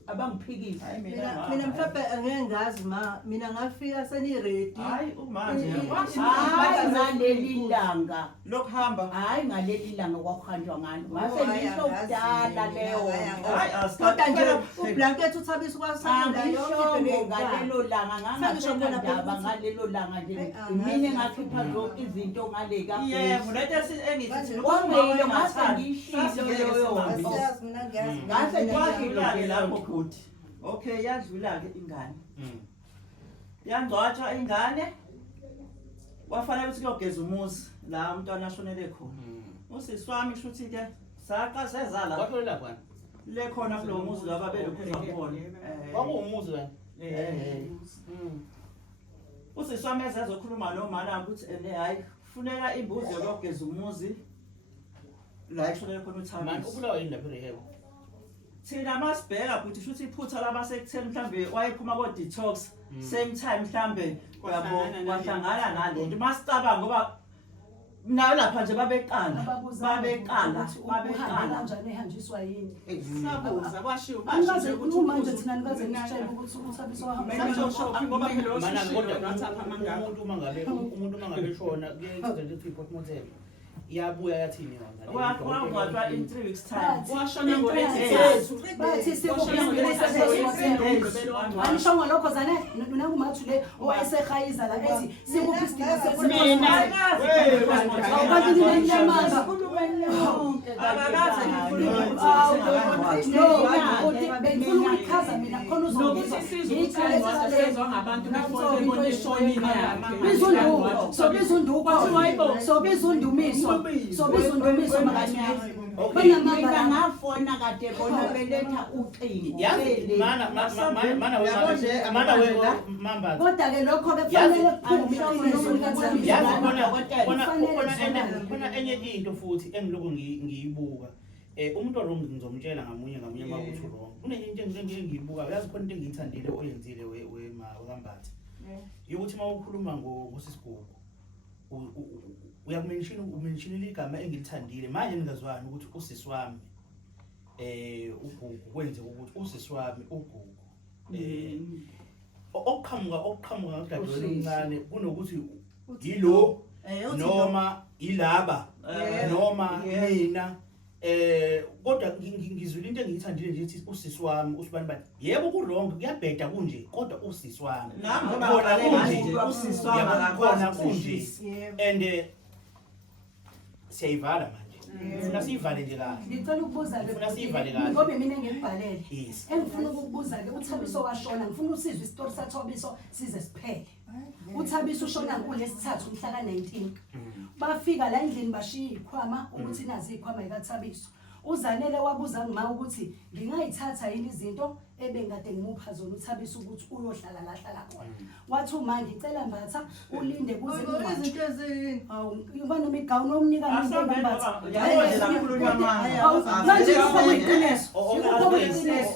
abangiphikisi Mina mhlawumbe angeke ngazi mina ngafika seniready. hayi umanje hayi ngaleli langa lokuhamba hayi ngaleli langa kwakuhanjwa ngalo mase ngisho kudala leyo hayi Kodwa nje ublanket uThabiso kwasandayo angishongo ngalelo langa ngangasenandaba ngalelo langa nje mina ngakhipha zonke izinto ngale kaBheki yebo lethe engithi kwamele ngase ngishilo leyo mina ngiyazi. ngase kwakudlala lapho futhi okay yadlula ke ingane yangcwatshwa ingane wafanele ukuthi kuyogeza umuzi la umntwana ashonele khona usiswami shuthi ke saqa sezala waphela lapha le khona kulo muzi laba belokhuza kubona kwakuwumuzi wena usiswami ezazokhuluma nomama ukuthi ene hayi kufuneka imbuzi yokugeza umuzi la ishonele khona manje uThabiso ubulawa yini lapha rehebo thina masibheka futhi shuthi iphutha labasekutheni mhlambe wayephuma ko detox same time mhlambe yabo wahlangana nalento masicaba ngoba nayo lapha nje babeqala kanjani ehanjiswa yini. sabuza kwashiwo Angaze ukhuluma nje thina nikaze ngisitshela ukuthi uThabiso wahamba. ngoba phela mana kodwa wathapha amangaka umuntu mangabe shona kuyenza ukuthi i-postmortem iyabuya yathini yona wakwathwa in 3 weeks time washona Bathi sikubulisa anishongo lokho zane nakumathu le owayesehayiza la ethi sikuphi isidingo sekhuluma awukanti ninenyamaza bengifuna ukuchaza mina khona uzongizwa sezwa ngabantu before beshonile sobiza undumiso makanyana mina ngafona kade bona beletha uqingo yazi mana mamba kodwa-ke lokho-ke kufanele khona enye into futhi engiloko ngiyibuka umuntu wrong ngizomtshela ngamunye makuthi wrong kunenye into engiyibuka yazi khona into engiyithandile oyenzile weMakambathi yokuthi mawukhuluma ngosisigogo umentionile igama engilithandile manje ningazwani ukuthi usisi wami uGugu kwenze ukuthi usisi wami uGugu okuqhamuka ngidadewenu omncane kunokuthi yilo noma ilaba noma mina kodwa ngizwile into engiyithandile nje ethi usisi wami usibani bathi yebo kuronke kuyabheda kunje kodwa usisi wami usisi wami khona kunje and siyayivala manje ufuna siyivale nje kahle ngicela ukubuza ufuna siyivale kahle ngoba mina ngiyibhalele yes engifuna ukukubuza ke uThabiso washona ngifuna usizwe isitori saThabiso size siphele uThabiso ushona ngolesithathu mhla ka19 bafika la endlini bashiya ikhwama ukuthi nazi ikhwama ikaThabiso uZanele wabuza ngima ukuthi ngingayithatha yini izinto ebengade ngimupha zona uThabiso ukuthi uyohlala la hlala khona wathi uma ngicela mbatha ulinde kuze izinto ezini uba noma igawuni omnika nombatha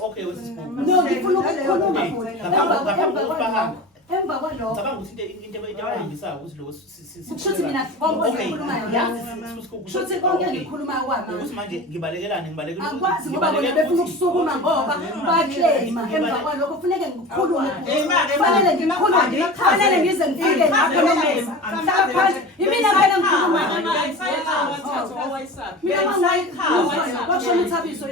okay no ngifuna ukukhuluma emva kwalokho ngicabanga ukuthi into abayingisayo ukuthi lokho kushuthi mina kushuthi konke engikhulumayo kwamanje ukuthi manje ngibalekelane akwazi ngoba bona befuna ukusukuma ngoba baclaima emva kwalokho kufuneke ngikhulume fanele ngikhulume fanele ngize ngifike lapho ngihlala phansi imina phela ngikhuluma washona uThabiso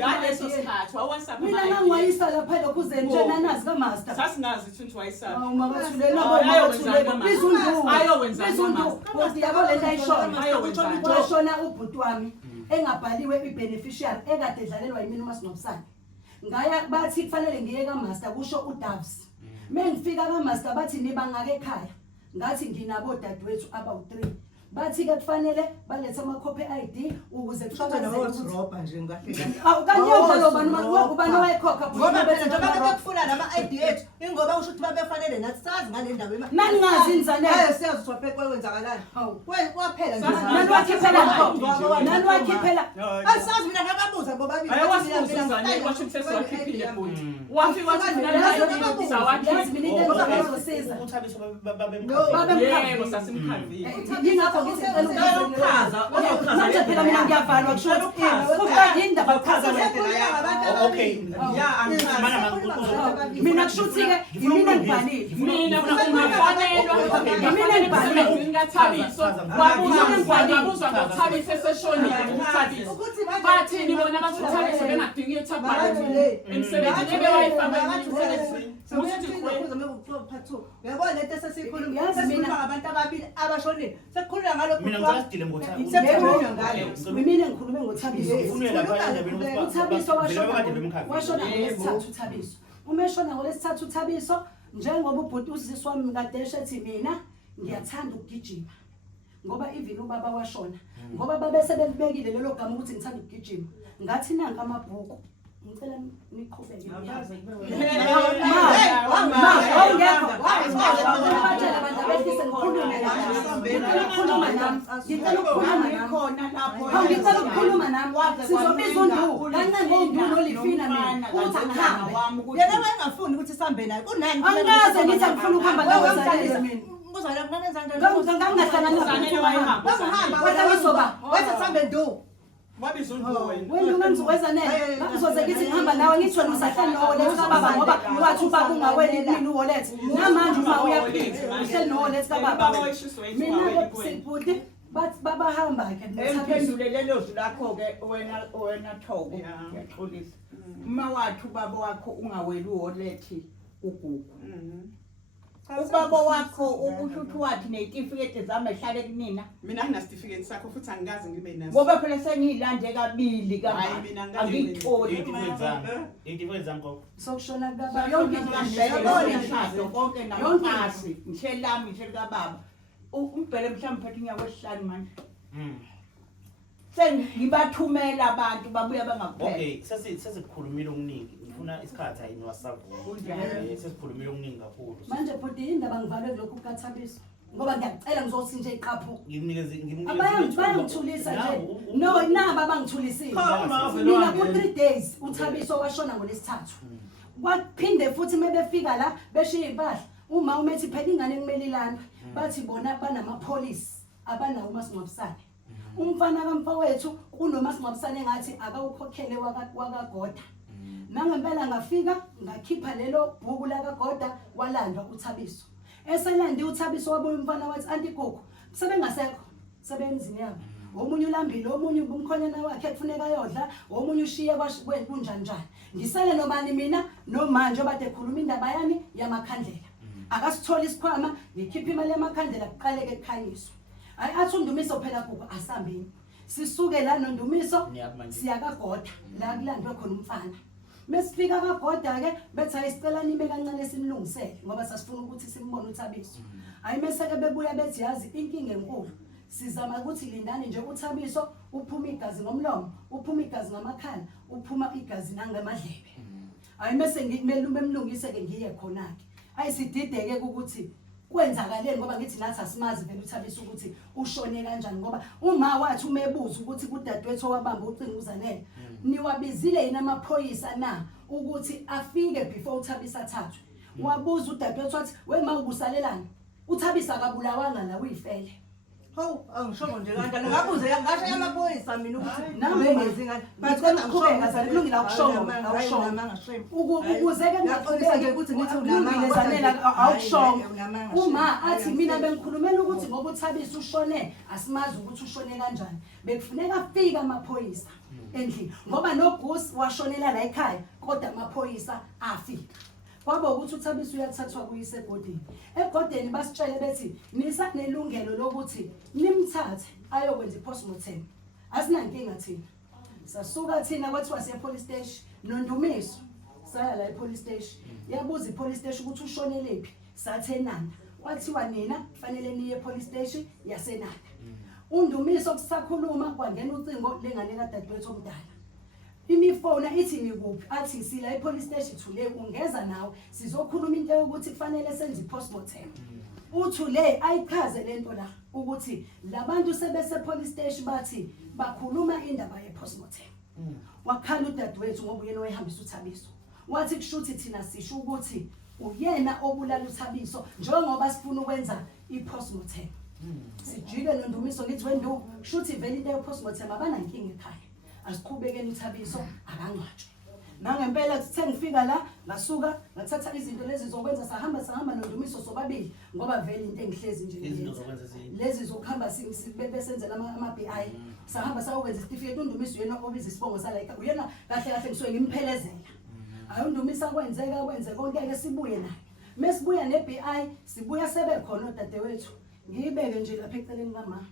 mina nangiwayisa lapha lokhu zentshena nazi kaMaster sasingazi ukuthi wayisaphi washona ubhuti wami engabhaliwe ibeneficiary ekade edlalelwa yimina uMasingcwabisane ngaya bathi kufanele ngiye kaMaster kusho uDavis mengifika kaMaster bathi nibangaka ekhaya ngathi nginabo dadewethu abawu3 bathi ke kufanele balethe amakhophi ID ukuze kushaqazele robha nje ngahle awukanyonga lo bantu ubani wayekhokha ngoba phela njengoba bekufuna nama ID ethu ingoba usho ukuthi babefanele nathi sazi ngale ndawo mani ngazi inzanele siyazi ukuthi waphela kwenzakalani kwaphela nje nani wakhiphela ngqo nani wakhiphela asazi mina ngababuza bobabili ayewasizane washo ukuthi sesiwakhiphile futhi wafika wathi mina sawakhipha mina into engizosiza uThabiso yebo sasimkhavile ngingakho ngisicela manje phela mina ngiyavalwa kusho ukuthi indaba yokuchaza okay mina kushuthi ke mina ngibhalile mina ngibhalile ngingathabiso wabuzwa ngothabiso eseshonile uThabiso bathini bona bathi uThabiso bengadingi ethabhale emsebenzini ebewayifaka emsebenzini uyabona lento esesikhuluma sesikhuluma ngabantu ababili abashonile sekukhuluma ngalo mina ngisadile ngothabiso mina ngikhulume ngoThabiso ufunwe lapha endabeni uThabiso washona ngolesithathu uThabiso uma eshona ngolesithathu uThabiso njengoba ubhuti usisi wami kadeshe ethi mina ngiyathanda ukugijima ngoba even ubaba washona ngoba babese belibekile lelo gama ukuthi ngithanda ukugijima ngathi nanka amabhuku ngicela niqhubeke ngicela ukukhuluma nami sizobiza unduku kancane unduku olifina mina ukuthi angihambe yena wayengafuni ukuthi sihambe naye kunani angaze ngithi angifuna ukuhamba nawe Zanele mina ngizwala kunani Zanele ngangahlanganisa wahamba wena ngizoba wethu sihambe nduku wabiza unduku wena ungangiziweza nene ngakuzoze ngithi ngihamba nawe ngithi wena usahlala noWallet kababa ngoba wathi uba ungaweli mina uWallet namanje uma uyaphila uhleli noWallet kababa mina sibhuti bathi babahamba ke emphendulele lozwi lakho ke wena Thoko ngiyaxolisa uma wathi ubaba wakho ungaweli uWallet uGugu ubaba wakho ukushuthi wathi nezitifikethi zami ehlale kunina mina nginasitifiketi sakho futhi angikaze ngibe naso ngoba phela sengiyilande kabili hayi mina angitholi itifikethi zanko sokushona kababa yonke into konke naphasi ngihleli lami ngihleli kababa umbhele mhlawumbe phethe inyaka wesihlanu manje sengibathumela abantu babuya bangakuphela okay sesikhulumile okuningi ngifuna isikhathi ayini wasavuma sesikhulumile okuningi kakhulu manje bhuti indaba ngivalwe kulokhu kukaThabiso ngoba ngiyacela ngizotsi nje iqaphu ngimnikeze bayangithulisa nje no naba bangithulisile mina ku3 days uThabiso washona ngolesithathu kwaphinde futhi mebefika la beshiya impahla uma umethi phela ingane kumele ilandwe bathi bona banamapholisi abanawo umasingcwabisane. Umfana kamfowethu kunomasingcwabisane engathi akawukhokhele wakagoda. Nangempela ngafika ngakhipha lelo bhuku lakagoda walandwa uThabiso. Eselandi uThabiso wabuya umfana wathi anti Gugu sebengasekho sebemzini yabo. Omunye ulambile, omunye umkhonyana wakhe kufuneka ayodla, omunye ushiye kunjani njani. Ngisele nobani mina nomanje obade ekhuluma indaba yami yamakhandlela. Akasithola isikhwama, ngikhipha imali yamakhandlela kuqaleke kukhanyiswa. Hayi athi uNdumiso phela Gugu asambeni. Sisuke la noNdumiso siya kaGoda la kulandwe khona umfana. Mesifika kaGoda ke bethi ayisicela nime kancane simlungisele ngoba sasifuna ukuthi simbone uThabiso. Hayi meseke bebuya bethi yazi inkinga enkulu. Sizama ukuthi lindani nje uThabiso uphuma igazi ngomlomo, uphuma igazi ngamakhala, uphuma igazi nangamadlebe. Hayi mase ngimelume emlungise ke ngiye khona ke. Ayisidideke ukuthi kwenzakaleni ngoba ngithi nathi asimazi vele uThabiso ukuthi ushone kanjani ngoba uma wathi umebuza ukuthi kudadewethu owabamba ucingo uZanele niwabizile yina amaphoyisa na ukuthi afike before uThabiso athathwe. Wabuza udadewethu wathi wema ubusalelana uThabiso akabulawanga la uyifele. Hawu angisho nje kanjani ngabuze ngasho amaphoyisa mina ukuthi nami ngizingane bacela ukuqhubeka sakulungile akushonga ukuze ke ngaqolisa nje ukuthi ngithi ulungile Zanele awukushonga uma athi mina bengikhulumela ukuthi ngoba uThabiso ushone asimazi ukuthi ushone kanjani bekufuneka afike amaphoyisa endlini ngoba noGusi washonela la ekhaya kodwa amaphoyisa afika. Kwaba ukuthi uThabiso uyathathwa kuyise egodini. Egodini basitshele bethi nisanelungelo lokuthi nimthathe ayokwenza i-postmortem. Asinankinga thina. Sasuka thina kwathiwa siya police station noNdumiso. Saya la e-police station. Yabuza i-police station ukuthi ushonelephi. Sathenanda. Kwathiwa nina kufanele niye e-police station yasenanda. uNdumiso kusakhuluma kwangena ucingo lengane kadadewethu omdala. Imifona ithi ngikuphi athi sila epolice station thule ungeza nawe sizokhuluma into yokuthi kufanele senze i-postmortem. Uthule ayichaze lento la ukuthi labantu sebese police station bathi bakhuluma indaba ye-postmortem. Wakhala udadewethu ngoba uyena oyehambisa uThabiso. Wathi kushuthi thina sisho ukuthi uyena obulala uThabiso njengoba sifuna ukwenza i-postmortem. Sijike noNdumiso ngithi wendu kushuthi vele into ye-postmortem abanankinga ekhaya. Asiqhubekeni uThabiso akangcwatshwe. Nangempela sithe ngifika la ngasuka ngathatha izinto lezi zokwenza sahamba noNdumiso sobabili ngoba vele into engihlezi nje lezi zokuhamba sibesenzela ama-BI sahamba sayokwenza isitifiketi uNdumiso uyena obiza isibongo sala ekhaya uyena kahle ngisuke ngimphelezela. Hayi uNdumiso akwenzeka kwenze konke ke sibuye naye. Mesibuya ne-BI sibuya sebekhona odadewethu ngiyibeke nje lapha eceleni kama.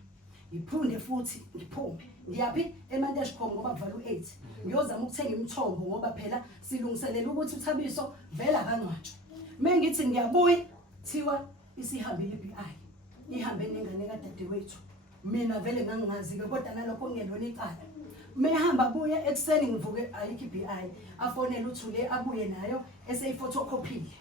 Iphunde futhi ngiphume ngiyapi eManteshkom ngoba kuvala u8 ngiyozama ukuthenga imithombo ngoba phela silungiselela ukuthi uThabiso vela kangcwatshwe. Mengithi ngiyabuya thiwa isihambile iBI ihambe nengane kadadewethu mina vele ngangingazi ke kodwa nalokho ngelona icala. Mehamba buye ekseni ngivuke ayikho iBI afonela uThule abuye nayo eseyifotocopyile.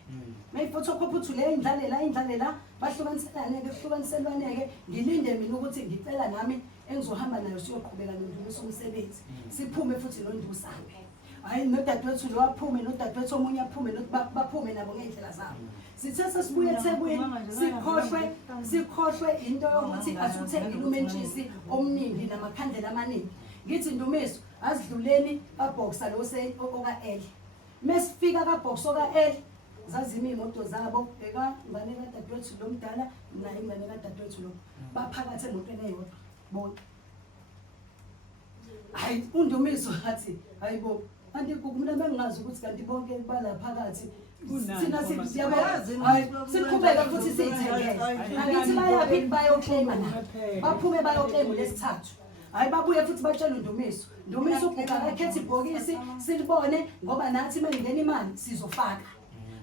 Mayifotocopy uThule indlalela bahlukaniselwane ngilinde mina ukuthi ngicela nami engizohamba nayo siyoqhubeka noNdumiso umsebenzi siphume futhi noNdumisambe. Hayi nodadewethu lo waphume nodadewethu omunye aphume baphume nabo ngendlela zabo. Sithe sesibuye eThekwini sikhohlwe into yokuthi asuthenga ilumentshisi omningi namakhandlela amaningi. Ngithi Ndumiso asidluleni kaBoxer lo oka-L. Mesifika kaBoxer oka-L zazima imoto zabo eka ngane kadadewethu lo mdala naye ingane kadadewethu lo baphakathi emotweni eyodwa bonke. Hayi uNdumiso athi hayibo anti kumina bengazi ukuthi kanti bonke bala phakathi sina siyabazi siqhubeka futhi siyithengele. Angithi bayapi bayoclaima na baphume bayoclaima lesithathu. Hayi babuye futhi batshela uNdumiso. Ndumiso ubhuka akhethe ibhokisi silibone ngoba nathi mengena imali sizofaka.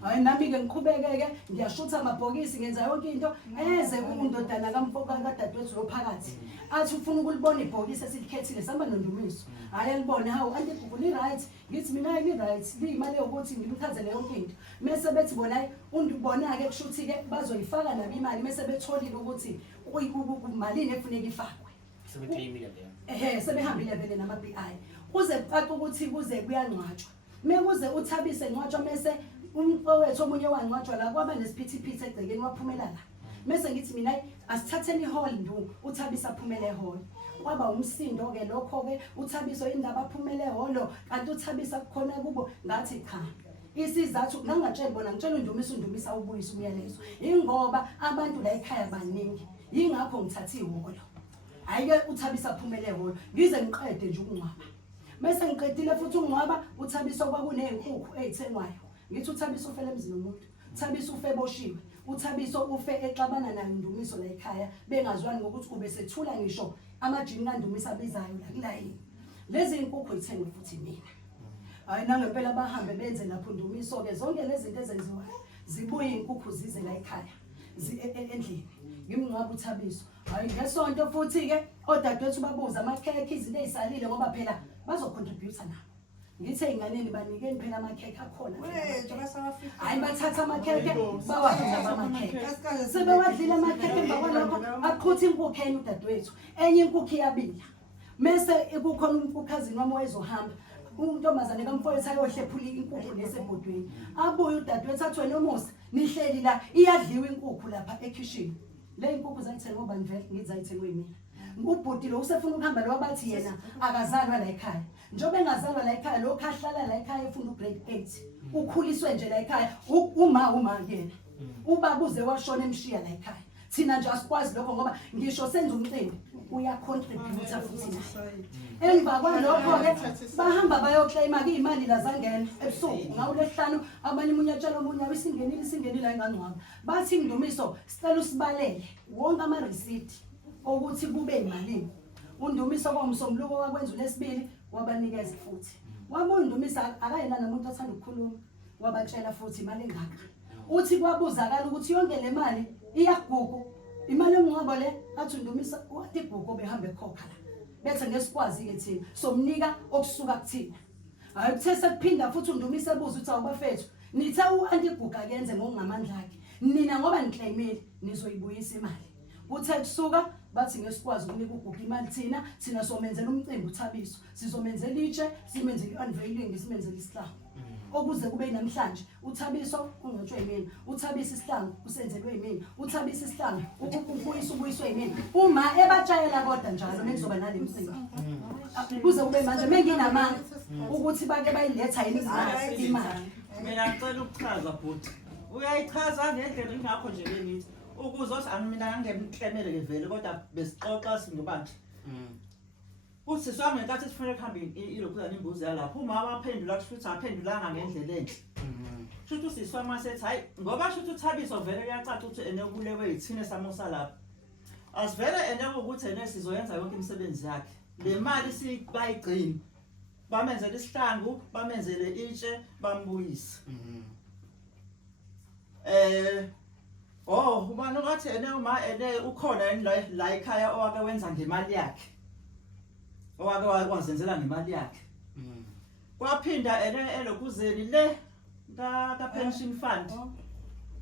Hayi nami ke ngiqhubekeke ngiyashutha amabhokisi ngenza yonke into eze undodana kamfoka kadadewethu lo phakathi. Athi ufuna ukulibona ibhokisi esilikhethile samba noNdumiso. Hayi alibone hawo anti kubuli right ngithi mina ni right liyimali yokuthi ngimchazele yonke into. Mase bethi bona undibona ke kushuthi ke bazoyifaka nabo imali mase betholile ukuthi kuyimalini efuneka ifakwe. Sebeclaimile leyo. Sebehambile vele nama-BI. Kuze kucaca ukuthi kuze kuyangcwatshwa. Mekuze uThabiso engcwatshwa mase umfowethu omunye wangcwatshwa la kwaba nesiphithiphithi egcekeni waphumela la. Mese ngithi mina asithatheni ihall ndu uThabisa aphumele ehall. Kwaba umsindo ke lokho ke uThabiso indaba aphumele eholo kanti uThabisa kukhona kubo ngathi cha. Isizathu nangatshela bona ngitshela undumisa ubuyisa umyalezo. Ingoba abantu la ekhaya baningi. Yingakho ngithatha iholo. Ayike uThabisa aphumele eholo. Ngize ngiqede nje ukungcwaba. Mase ngiqedile futhi ukungcwaba uThabisa kwakunezinkukhu ezithengwayo. Ngithi uThabisa ufele emzini womuntu. uThabisa ufe boshiwe. uThabiso ufe exabana nayo Ndumiso la ekhaya bengazwani ngokuthi kube sethula ngisho amajini kaNdumisa abizayo la kulayini. Lezi inkukhu ithengwe futhi mina. Hayi nangempela bahambe benze lapho Ndumiso ke zonke lezi zinto ezenziwayo zibuye inkukhu zize la ekhaya endlini. Ngimngcwaba uThabiso. Hayi ngesonto futhi ke odadewethu babuza amakhekhe izinto ezisalile ngoba phela bazocontribute nabo. Ngithe inganeni banikeni phela amakhekhe akhona. Hayi bathatha amakhekhe bawadla amakhekhe. Sebewadlile amakhekhe emva kwalokho aqhutha inkukhu enye udadewethu. Enye inkukhu iyabila. Mese kukhona umkukhazini wami oyezohamba. Untombazane kaMfowethu ayohlephula inkukhu lesebhodweni. Abuye udadewethu athi wena Musa nihleli la iyadliwa inkukhu lapha ekitchen. Le inkukhu zayithenga ngobani vele ngizayithengwe mina. Ubhuti lo usefuna ukuhamba lo wabathi yena akazalwa la ekhaya. Njobe engazalwa la ekhaya lo khahlala la ekhaya efunda ugrade 8. Ukhuliswe nje la ekhaya uma ngena. Ubaba uze washona emshiya la ekhaya. Thina nje asikwazi lokho ngoba ngisho senza umcimbi uya contribute futhi naye. Emva kwalokho ke bahamba bayoclaim ke imali la zangena ebusuku ngawulehlanu abanye umunyatshela omunye isingenile engangcwaba. Bathi Ndumiso sicela usibalele wonke ama receipt ukuthi kube imali. uNdumiso komsombuluko wakwenza lesibili wabanikeza futhi. Wabo uNdumiso akayena nomuntu othanda ukukhuluma wabatshela futhi imali engaka. Uthi kwabuzakala ukuthi yonke le mali iyagugu. Imali emngcwabo le athi uNdumiso wathi igugu behambe ekhokha la. Bethe ngesikwazi ke thina somnika okusuka kuthina. Hayi kuthe sekuphinda futhi uNdumiso ebuza uthi awubafethu nithe uAntigugu akenze ngokungamandla akhe. Nina ngoba niclaimile nizoyibuyisa imali. Kuthe kusuka bathi ngesikwazi ukunika uGugu imali thina somenzela umcimbi uThabiso. Sizomenzela itshe, simenzele unveiling, simenzele isihlangu. Okuze kube namhlanje uThabiso ungcotshwe yimina. uThabiso isihlangu usenzelwe yimina. uThabiso isihlangu ubuyiswe yimina. Uma ebatshayela kodwa njalo mekuzoba nale mcimbi. Kuze kube manje menginamanga ukuthi bake bayiletha yini imali. Mina ngicela ukuchaza bhuti. Uyayichaza ngendlela ingakho nje bengithi ukuze mina ngemhlemele ke vele kodwa besixoxa singobantu. Uthi sami ngenkathi sifanele kuhambe ilokhuzana imbuzi yalapho uma waphendula kushuthi aphendulanga ngendlela enhle. Shuthi usiswama sethi hayi ngoba shuthi uThabiso vele kuyacaca ukuthi enekulewe yithine samusa lapha. Asivele ukuthi ene sizoyenza yonke imisebenzi yakhe. Le mali sibayigcina. Bamenzele isihlangu, bamenzele itshe, bambuyise. Ubani ngathi uma ukhona yini la ekhaya owake wenza ngemali yakhe. Owake wakwazenzela ngemali yakhe. Kwaphinda elokuzeni le ka pension fund.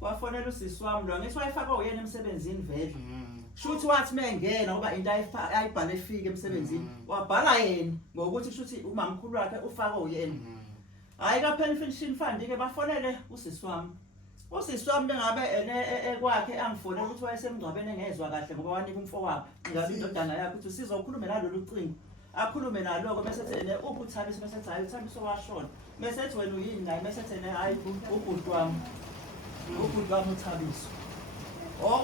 Wafonela usisi wami lo ngithi wayifaka uyena emsebenzini vele. Shuthi wathi mengena ngoba into ayibhale efike emsebenzini. Wabhala yena ngokuthi shuthi umamkhulu wakhe ufaka uyena. Hayi ka pension fund ke bafonele usisi wami. Usisi wami bengabe kwakhe angifonela ukuthi wayesemngcwabeni engezwe kahle ngoba wanika umfowabo. Ngabe indodana yakhe ukuthi sizokhuluma nalolu cingo. Akhulume naloko bese ene ubuThabiso bese hayi uThabiso washona. Bese ethi wena uyini naye bese ene hayi ubhuti wami. Ubhuti wami uThabiso.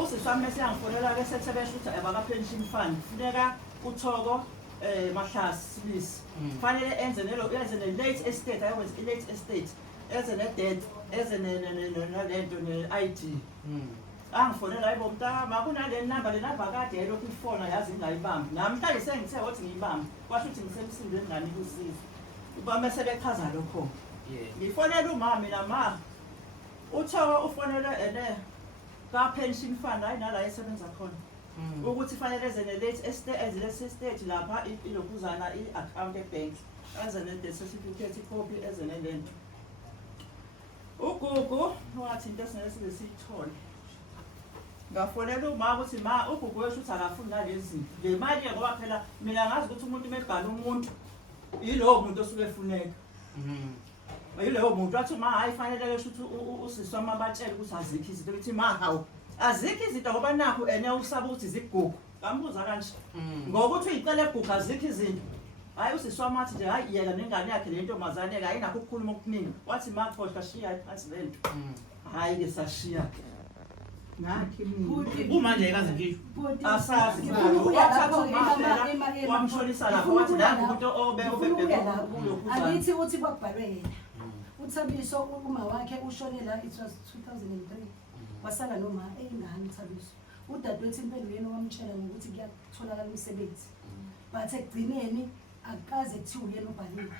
Usisi wami bese yangifonela bese sebesho ukuthi abaka pension fund funeka uThoko Mahlasi Sibisi. Fanele enze late estate ayokwenza late estate. Eze ne-death, eze nalento ne-ID. Angifonela hayibo mntaka kunale number le number kade yayilokhu ifona yazi ngingayibambi. Namhlanje sengithe wathi ngiyibambe. Kwasho ukuthi ngisemsindweni nganika usizo. Ubame sebechaza lokho. Ngifonela umama mina uThoko ufonela ka pension fund hayi nala esebenza khona. Ukuthi fanele eze ne-late estate lapha ilokhuzana i-account ebank. Eze ne-death certificate copy eze nelento. uGugu wathi into esingeke siyithole. Ngafonela uma ukuthi uGugu wesho ukuthi akafuni nalezi le mali ngoba phela mina ngazi ukuthi umuntu mebhala umuntu yilowo muntu osuke efuneka. Yilowo muntu wathi hayi fanele ke ukuthi usisi wami abatshele ukuthi azikho izinto ukuthi hawu azikho izinto ngoba nakho ene usaba ukuthi zigugu ngambuza kanje ngokuthi uyicela egugu azikho izinto hayi usiswamathi nje hayi yeka nengane yakhe le ntombazane ke ayinakho ukukhuluma okuningi wathi makhohlwa shiya phansi lento hayi ke sashiya Ngathi mina Kumanje ekazi ngisho. asazi wamsholisa lapho wathi nangu umuntu obebebebe Angithi uthi kwabhalwe yena. UThabiso uma wakhe ushone la it was 2003. Wasala noma eyingane uThabiso. Udadewethu impela uyena wamtshela ngokuthi kuyatholakala umsebenzi. Bathe ekugcineni akaze kuthiwa uyena ubhaliwe.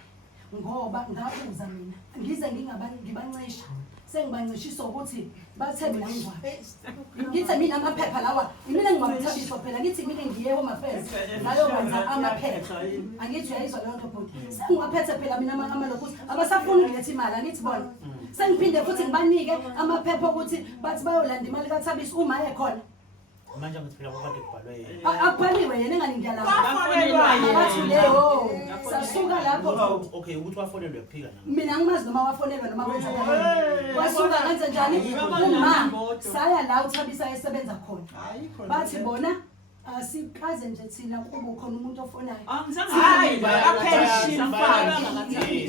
Ngoba ngabuza mina ngize ngibancisha sengibancishiswa ukuthi bathe mina ngingwabi ngithi mina amaphepha lawa mina ngingwamthabiso phela ngithi mina ngiye home-affairs ngayo kwenza amaphepha angithi uyayizwa leyo nto bhuti sengingwaphethe phela mina amalokuthi abasafuni ukuletha imali angithi bona sengiphinde futhi ngibanike amaphepha ukuthi bathi bayolanda imali kaThabiso uma ekhona Manje ngisiphila kwakade kubhalwe yena. akubhaliwe yena engani ngiyalapha Bafonelwa yena. bathi leyo sasuka lapho Okay, ukuthi wafonelwe kuphika nami. mina ngimazi noma wafonelwa noma kwenzakalani wasuka ngenze njani uma saya la uThabisa esebenza khona bathi bona asikaze nje thina kube khona umuntu ofonayo hayi pension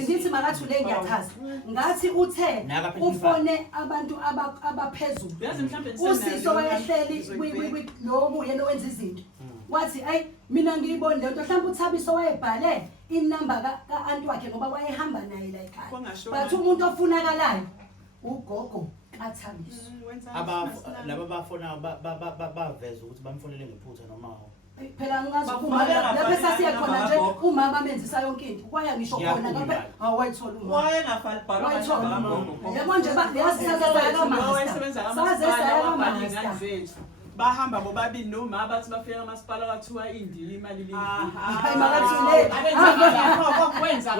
ngithi makathule ngiyachaza ngathi uthe ufone abantu abaphezulu Yazi mhlambe usiso wayehleli lo yena owenza izinto wathi ayi mina ngiyibona lento mhlawumbe uThabiso wayebhale inamba ka-anti wakhe ngoba wayehamba naye la ekhaya bathi umuntu ofunakalayo ugogo kaThabiso Laba bafona baveza ukuthi bamfonele ngephutha noma phela ngazi uma lapho sasiye khona nje uma bamenzisa yonke into kwaya ngisho khona ngapha awayithola uma wayengafali bhalwa yabo nje yazi abangani zethu bahamba bobabili noma abathi bafika kamasipala kwathiwa indili imali kwenza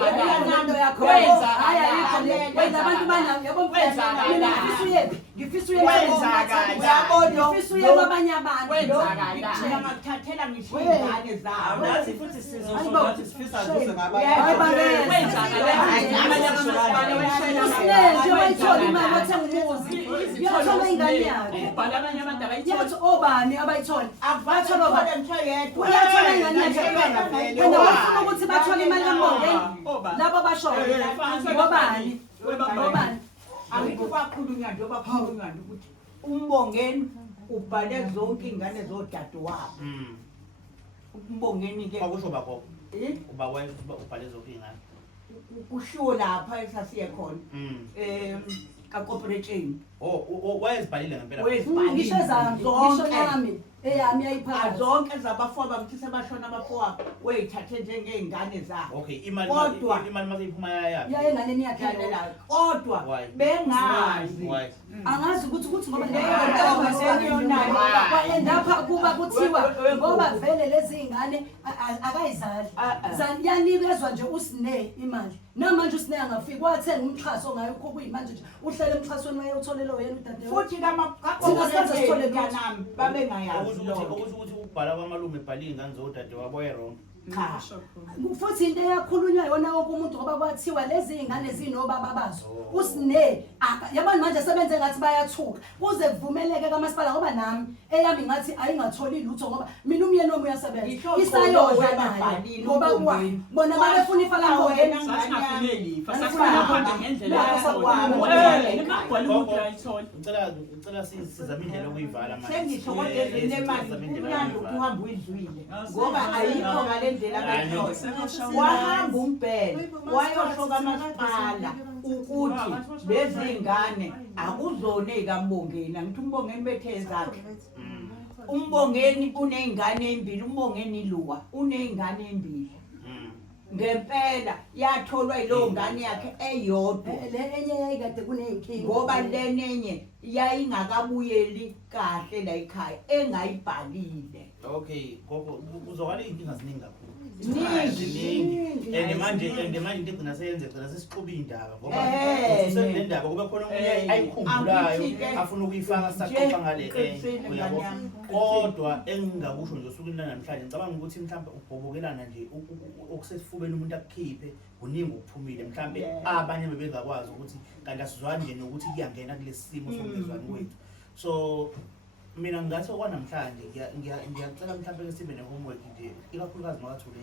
abantu bana yabo ngifisa uye kwabanye abantu ngiyamathathela ngisho ingane zabo awuyazi futhi sizosho ukuthi sifisa kuze ngabantu nje wayithola imali wathenga umuzi yathola ingane yakhe ubhala abanye abantu abayithola yathi obani abayithola abathola yedwa uyathola ingane yakhe phela wena wafuna ukuthi bathole imali kaMongeni labo bashoyo ngobani ngobani angithi kwakhulunywa nje bakhulunywa ukuthi uMbongeni ubhale zonke ingane zodadewabo uMbongeni ke kwakusho bakho. Uba ubhale zonke ingane. kushiwo lapha esasiye khona ka-corporation Wayezibhalile ngempela. ngisho zami ngisho nami eyami yayiphakathi zonke zabafowabo bamthi sebashona abafowabo weyithathe njengey'ngane zabo Okay, imali Kodwa- mase iphuma yayapi? yaye enganeni yakhe Yalela, kodwa Why? bengazi Why? angazi ukuthi ngoba Why? endapha kuba kuthiwa ngoba vele lezi ingane akayizali yanikezwa nje usine imali namanje usine angafiki wathenga umxhaso ngayo kuyimanje nje uhlele emxhasweni wayewutholele wena udadewethu futhi kanami babengayazi Ukuthi ukubhala kwamalume ebhala iy'ngane zodade wabo wrong. cha futhi into eyakhulunywa yona wonke umuntu ngoba kwathiwa lezi ingane zinobaba bazo usine yabona manje sebenze ngathi bayathuka kuze kuvumeleke kamasipala ngoba nami eyami ngathi ayingatholi lutho ngoba mina umyeni wami uyasebenza isayodla nayo ngoba bona babefuna ifaka Mbongeni sasingafuneli ifa sasifuna uhambe ngendlela umuntu ayithole Ngicela sizame indlela yokuyivala manje. sengisho kodwa ezinemali kumnandi ukuhamba uyizwile ngoba ayikho ngale ndlela bethola wahamba umbhele wayosho kamasipala ukuthi lezi ngane akuzona ey'kaMbongeni angithi uMbongeni bethe zakhe uMbongeni uney'ngane ey'mbili uMbongeni iluwa uney'ngane ey'mbili ngempela yatholwa yilowo ngane yakhe eyodwa le enye yayikade kuney'nkinga ngoba lenenye yayingakabuyeli kahle la ekhaya engayibhalile Okay, gogo uzokala iy'nkinga ziningi kakhulu. Ziningi. And manje into egcina seyenze gcina sesixuba iy'ndaba ngoba Eh. usele ndaba kube khona omunye ayikhumbulayo Angithi-ke, afuna ukuyifaka saxoxa ngale uyabo. Kodwa engingakusho nje osukwini lanamhlanje ngicabanga ukuthi mhlawumbe ubhobokelana nje okusesifubeni umuntu akukhiphe kuningi okuphumile mhlawumbe abanye bebengakwazi ukuthi kanti asizwani nje nokuthi kuyangena kulesi simo sokungezwani kwethu. So mina ngathi okwanamhlanje ngiyacela mhlawumbe sibe ne-homework nje ikakhulukazi makathule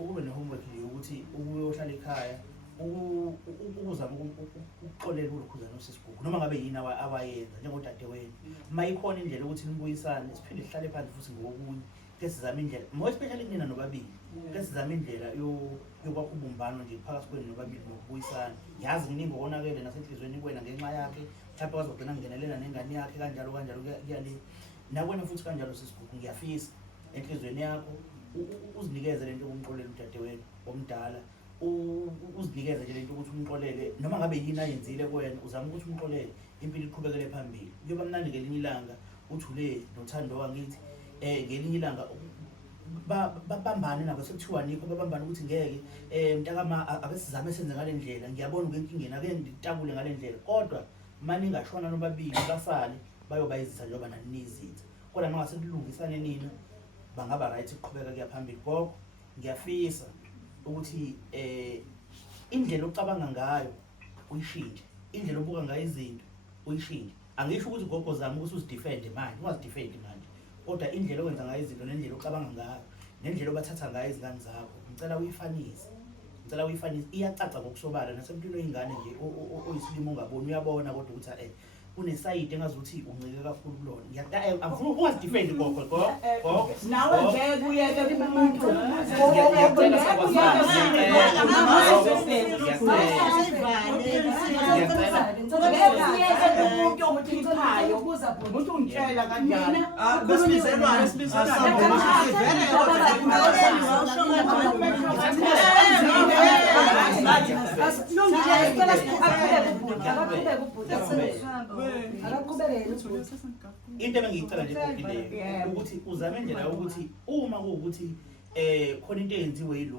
ukube ne-homework nje ukuthi ukuyohlala ekhaya ukuzama ukuxolela ulokhuzana osesibhuku noma ngabe yini abayenza njengodadewenu mayikhona indlela ukuthi nibuyisane siphinde sihlale phansi futhi ngokunye ke sizama indlela more especially kunina nobabili ke sizama indlela yokwakha ubumbano nje phakathi kwenu nobabili nokubuyisana yazi kuningi okonakele nasenhlizweni kwena ngenxa yakhe mhlawumbe wazogcina ngenelela nengane yakhe kanjalo kuyale nakwena futhi kanjalo sesibhuku ngiyafisa enhlizweni yakho uzinikeze lento yokumxolela udadewenu omdala uzinikeze nje lento ukuthi umxolele noma ngabe yini ayenzile kuwena uzama ukuthi umxolele impilo iqhubekele phambili kuyoba mnandi ngelinye ilanga uthule nothando wangithi ngelinye ilanga babambane nabo sekuthiwa nikho babambane ukuthi ngeke mntakama abesizame senze ngale ndlela ngiyabona ukenkingeni ake nditakule ngale ndlela kodwa manje ingashona nobabili basale bayobayizisa njengoba naninizitha kodwa mangase kulungisane nina bangaba right iqhubeka kuya phambili gogo ngiyafisa ukuthi indlela ocabanga ngayo uyishintshe indlela obuka ngayo izinto uyishintshe angisho ukuthi gogo zama ukuthi uzidefend manje ungazidefend manje kodwa indlela okwenza ngayo izinto nendlela ocabanga ngayo nendlela obathatha ngayo izingane zakho ngicela uyifanise iyacaca ngokusobala nasempilweni ingane nje oyisilimo ongaboni uyabona kodwa ukuthi unesayidi engazuthi uncike kakhulu kulona ngiyafuna ungazidefend gogo nawe ngeke uyeke kumuntu umuntu omthiphayo umuntu ungitshela kanjani into ebengiyicela nje gogileyo ukuthi uzame indlela ukuthi uma kuwukuthi khona into eyenziwe yilo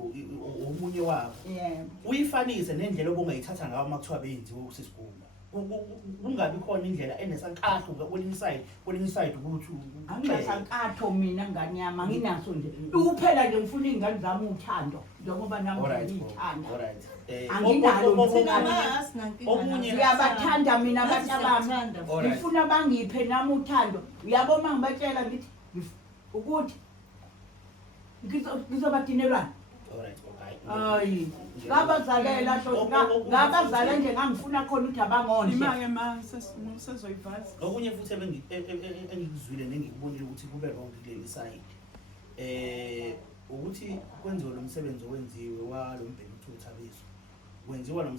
omunye wakho uyifanise nendlela obungayithatha ngayo makuthiwa beyenziwe kusesibhuku kungabi khona indlela enesankatho kwelinye side ukuthi anginasankatho mina ngane yami anginaso nje ukuphela nje ngifuna iy'ngane zami uthando njengoba nami ngiyithanda anginalo okunye ngiyabathanda mina abantu abami ngifuna bangiphe nami uthando uyabo uma ngibatshela ngithi ukuthi ngizobadinelwana hayi ngabazalela ngabazala nje ngangifuna khona ukuthi abangondle imake masezoyivala okunye futhi engikuzwile nengikubonile ukuthi kube wrong kuleli side ukuthi kwenziwe lo msebenzi owenziwe walo mbheki uThabiso wenziwa lo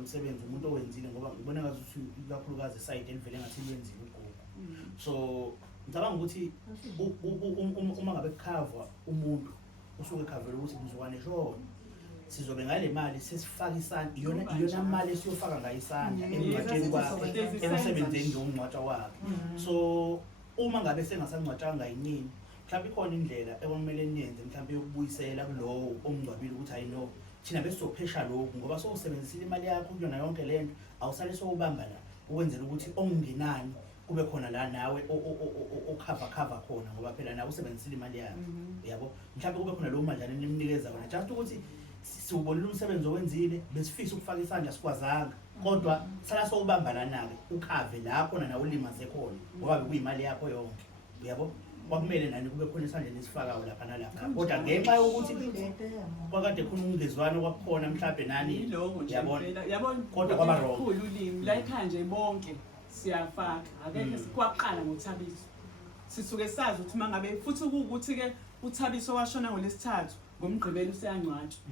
msebenzi umuntu owenzile ngoba ngibona ngathi kakhulukazi side elivele ngathi lwenziwe ugogo so ngicabanga ukuthi uma ngabe cover umuntu usuke cover ukuthi ngizokwane shona sizobe ngale mali sesifaka isandla iyona mali esiyofaka ngayo isandla emngcwatsheni wakhe emsebenzini ngomngcwatsha wakhe so uma ngabe sengasangcwatshanga yinini mhlawumbe ikhona indlela ekumele niyenze mhlawumbe yokubuyisela kulowo omngcwabile ukuthi hayi no thina besizophesha lokhu ngoba sowusebenzisile imali yakho kuyona yonke lento awusale sowubamba la ukwenzela ukuthi ongenani kube khona la nawe cover khona ngoba phela nawe usebenzisile imali yakho yabo mhlawumbe kube khona lo madlana nimnikeza wona just ukuthi siwubonile umsebenzi owenzile besifisa ukufaka isandla sikwazanga kodwa sala sowubamba lana-ke ukhave la khona nawe ulimaze khona ngoba bekuyimali yakho yonke uyabo kwakumele nani kube khona isandla lesifakayo lapha nalapha kodwa ngenxa yokuthi kwakade khona ungezwano kwakukhona mhlawumbe nani yabona kodwa kwaba wrong khulu ulimi la ekhaya nje bonke siyafaka akekho sikwaqala ngoThabiso sisuke sazi ukuthi mangabe futhi ukuthi-ke uThabiso washona ngolesithathu ngomgqibelo useyangcwatshwa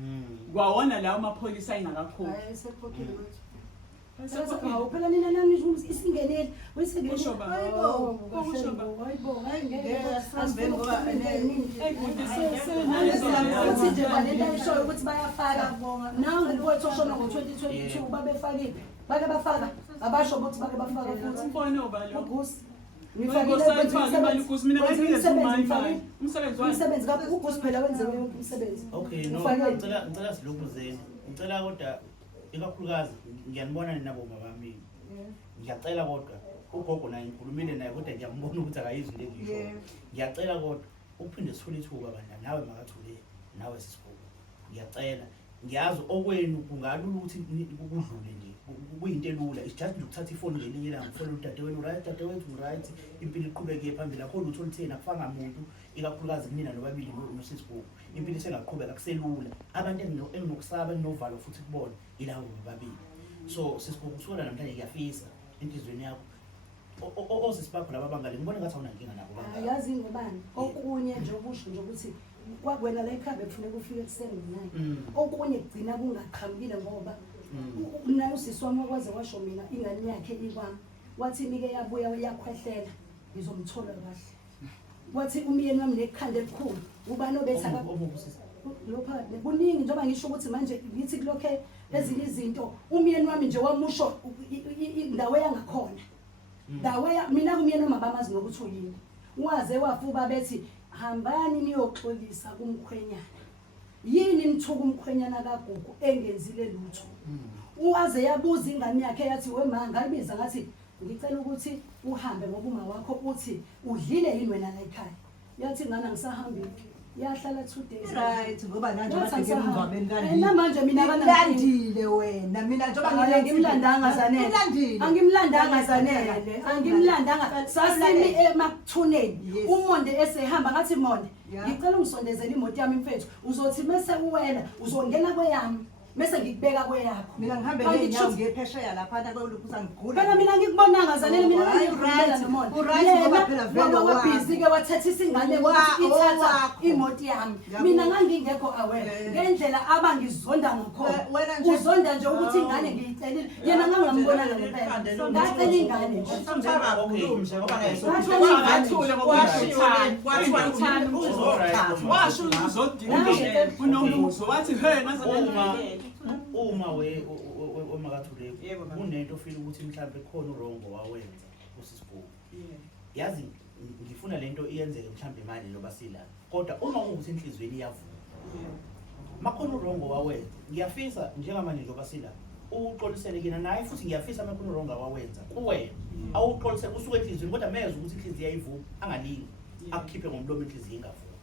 kwawona lawo amapholisa ayingakakhona phela nina nani isingeneli nje ukuthi bayafaka nawe ngumfowethu oshona ngo-2022 babefakile bake bafaka abasho ukuthi bake bafaka futhi ugusi umsebenzi ugusi phela wenziwe yonke umsebenzi okay no ngicela silokuzeni ngicela kodwa ikakhulukazi ngiyanibona nabo bami ngiyacela kodwa ugogo naye ngikhulumile naye kodwa ngiyambona ukuthi akayizwi lengisho ngiyacela kodwa uphinde sithole ithuba bandla nawe makathule nawe sisigogo ngiyacela ngiyazi okwenu kungalula ukuthi kudlule nje kuyinto elula it's just ukuthatha ifoni ngelinye ilanga ufone udadewenu right dadewethu right impilo iqhubeke phambili akho lutho olutheni akufanga muntu ikakhulukazi kunina nobabili nosisibuku impilo isengaqhubeka kuselula abantu enginokusaba enovalo futhi kubona ilawo babili so sisibuku usuka namhlanje ngiyafisa enhlizweni yakho osisibakho laba bangale ngibona ngathi awunankinga nabo bangale yazi ngobani okunye nje okusho nje ukuthi kwakwena la ekhaya bekufuneka ufike kuseni naye okunye kugcina kungaqhamukile ngoba naye usisi wami wakwaze washo mina ingane yakhe ikwami wathi nike yabuya uyakhwehlela ngizomthola kahle wathi umyeni wami nekhanda elikhulu ubani obetha lopha kuningi njengoba ngisho ukuthi manje ngithi kulokhe ezinye izinto umyeni wami nje wamusho indawo yangakhona dawe mina kumyeni wami abamazi nokuthi uyini waze wafuba bethi hambani niyoxolisa kumkhwenyana yini nithuka umkhwenyana kaGugu engenzile lutho uwaze yabuza ingane yakhe yathi wema ngalibiza ngathi ngicela ukuthi uhambe ngoba uma wakho uthi udlile yini wena la ekhaya yathi ngana ngisahambile yahlala 2 days right ngoba manje bathi ngimngcwabeni kanti manje mina abanandile wena mina njengoba ngimlandanga zanele angimlandanga zanele angimlandanga sasimi emakuthuneni umonde esehamba ngathi monde ngicela ungisondezele imoto yami mfethu uzothi mase uwela uzongena kweyami mase ngikubeka kweyakho mina ngihambe ngenyawo ngiyephesheya lapha nakweluphu sangigula phela mina ngikubonanga zanele mina ngikubona nomonde right ngoba phela vele wabhizi ke wathatha isingane ukuthi ithatha imoto yami mina ngangingekho aware ngendlela abangizonda ngakhona uzonda nje ukuthi ingane ngiyicelile yena ngangambona ngempela ngacela ingane washo uzodinga unombuzo wathi hey uma omakathule kunento ofisa ukuthi mhlawumbe khona urongo wawenza usisibuku yazi ngifuna lento iyenzeke mhlawumbe manje loba sila kodwa uma ukuthi inhlizweni iyavuka makhona urongo wawenza ngiyafisa njengamanje loba sila uxolisele kina naye futhi ngiyafisa makhona urongo wawenza kuwena awuxolisele usuke enhlizweni kodwa meze ukuthi inhliziyo ayivuka angalingi akukhiphe ngomlomo inhliziyo ingavuka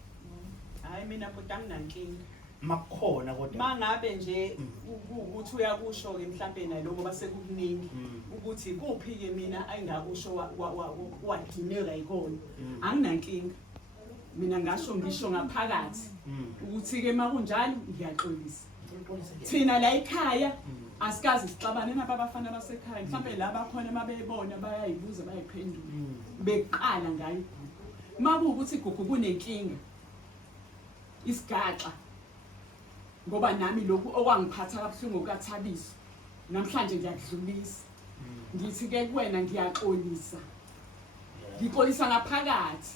hayi mina kodwa anginankinga makhona kodwa mangabe nje ukuthi uyakusho ke mhlambe nayo ngoba sekukuningi ukuthi kuphi ke mina ayingakusho wadineka ikona anginankinga mina ngisho ngaphakathi ukuthi ke makunjalo ngiyaxolisa thina la ekhaya asikazi sixabane naba abafana basekhaya mhlambe la bakhona mabebona bayayibuza bayiphendula beqala ngayo makuukuthi Gugu kunenkinga isigaxa ngoba nami lokhu okwangiphatha kabuhlungu okaThabiso namhlanje ngiyakudlulisa ngithi ke kuwena ngiyaxolisa ngixolisa ngaphakathi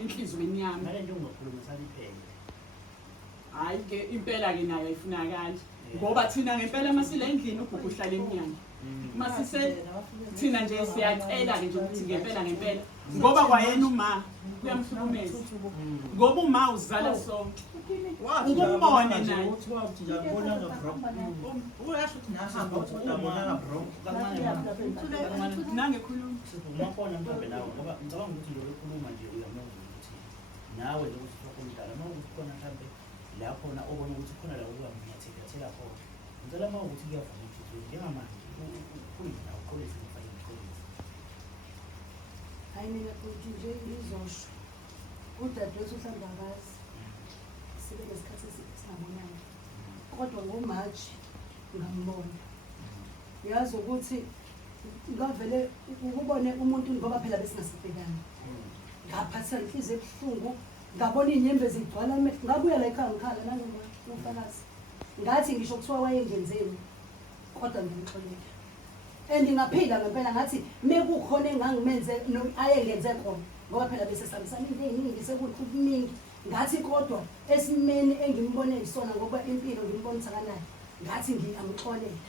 enhlizweni yami manje nje ungakhulumisana iphele hayi ke impela ke nayo ayifunakali ngoba thina ngempela masile endlini uGugu uhlala eminyango masise thina nje siyacela ke nje ukuthi ngempela ngoba kwayena uma kuyamhlukumeza ngoba uma uzala sonke ukumbona naye nangekhuluma umakhona mhlawumbe nawe ngoba ngicabanga ukuthi lo ekhuluma nje uyamuzwa ukuthi nawe nje ukuthi sokumdala uma ukuthi khona mhlawumbe la khona obona ukuthi khona la uyanyathela khona ngicela uma ukuthi kuyavuma ukuthi njengamanje ukhuluma uqolise ngifake uqolise hayi mina futhi nje ngizosho udadewethu uhlamba akazi sibe nesikhathi eside singabonani kodwa ngoMarch ngambona yazi ukuthi ngavele ukubone umuntu ngoba phela besingasibhekani ngaphatha inhliziyo ebuhlungu ngabona inyembe zigcwala ngabuya la ekhaya ngikhala nangomfakazi ngathi ngisho kuthiwa wayengenzeni kodwa ngimxolele andingaphila ngempela ngathi mekukhona engangimenze ayengenze khona ngoba phela bese samisana into eziningi sekukuningi ngathi kodwa esimeni engimbone isona ngoba impilo ngimbonisa kanayo ngathi ngiyamxolela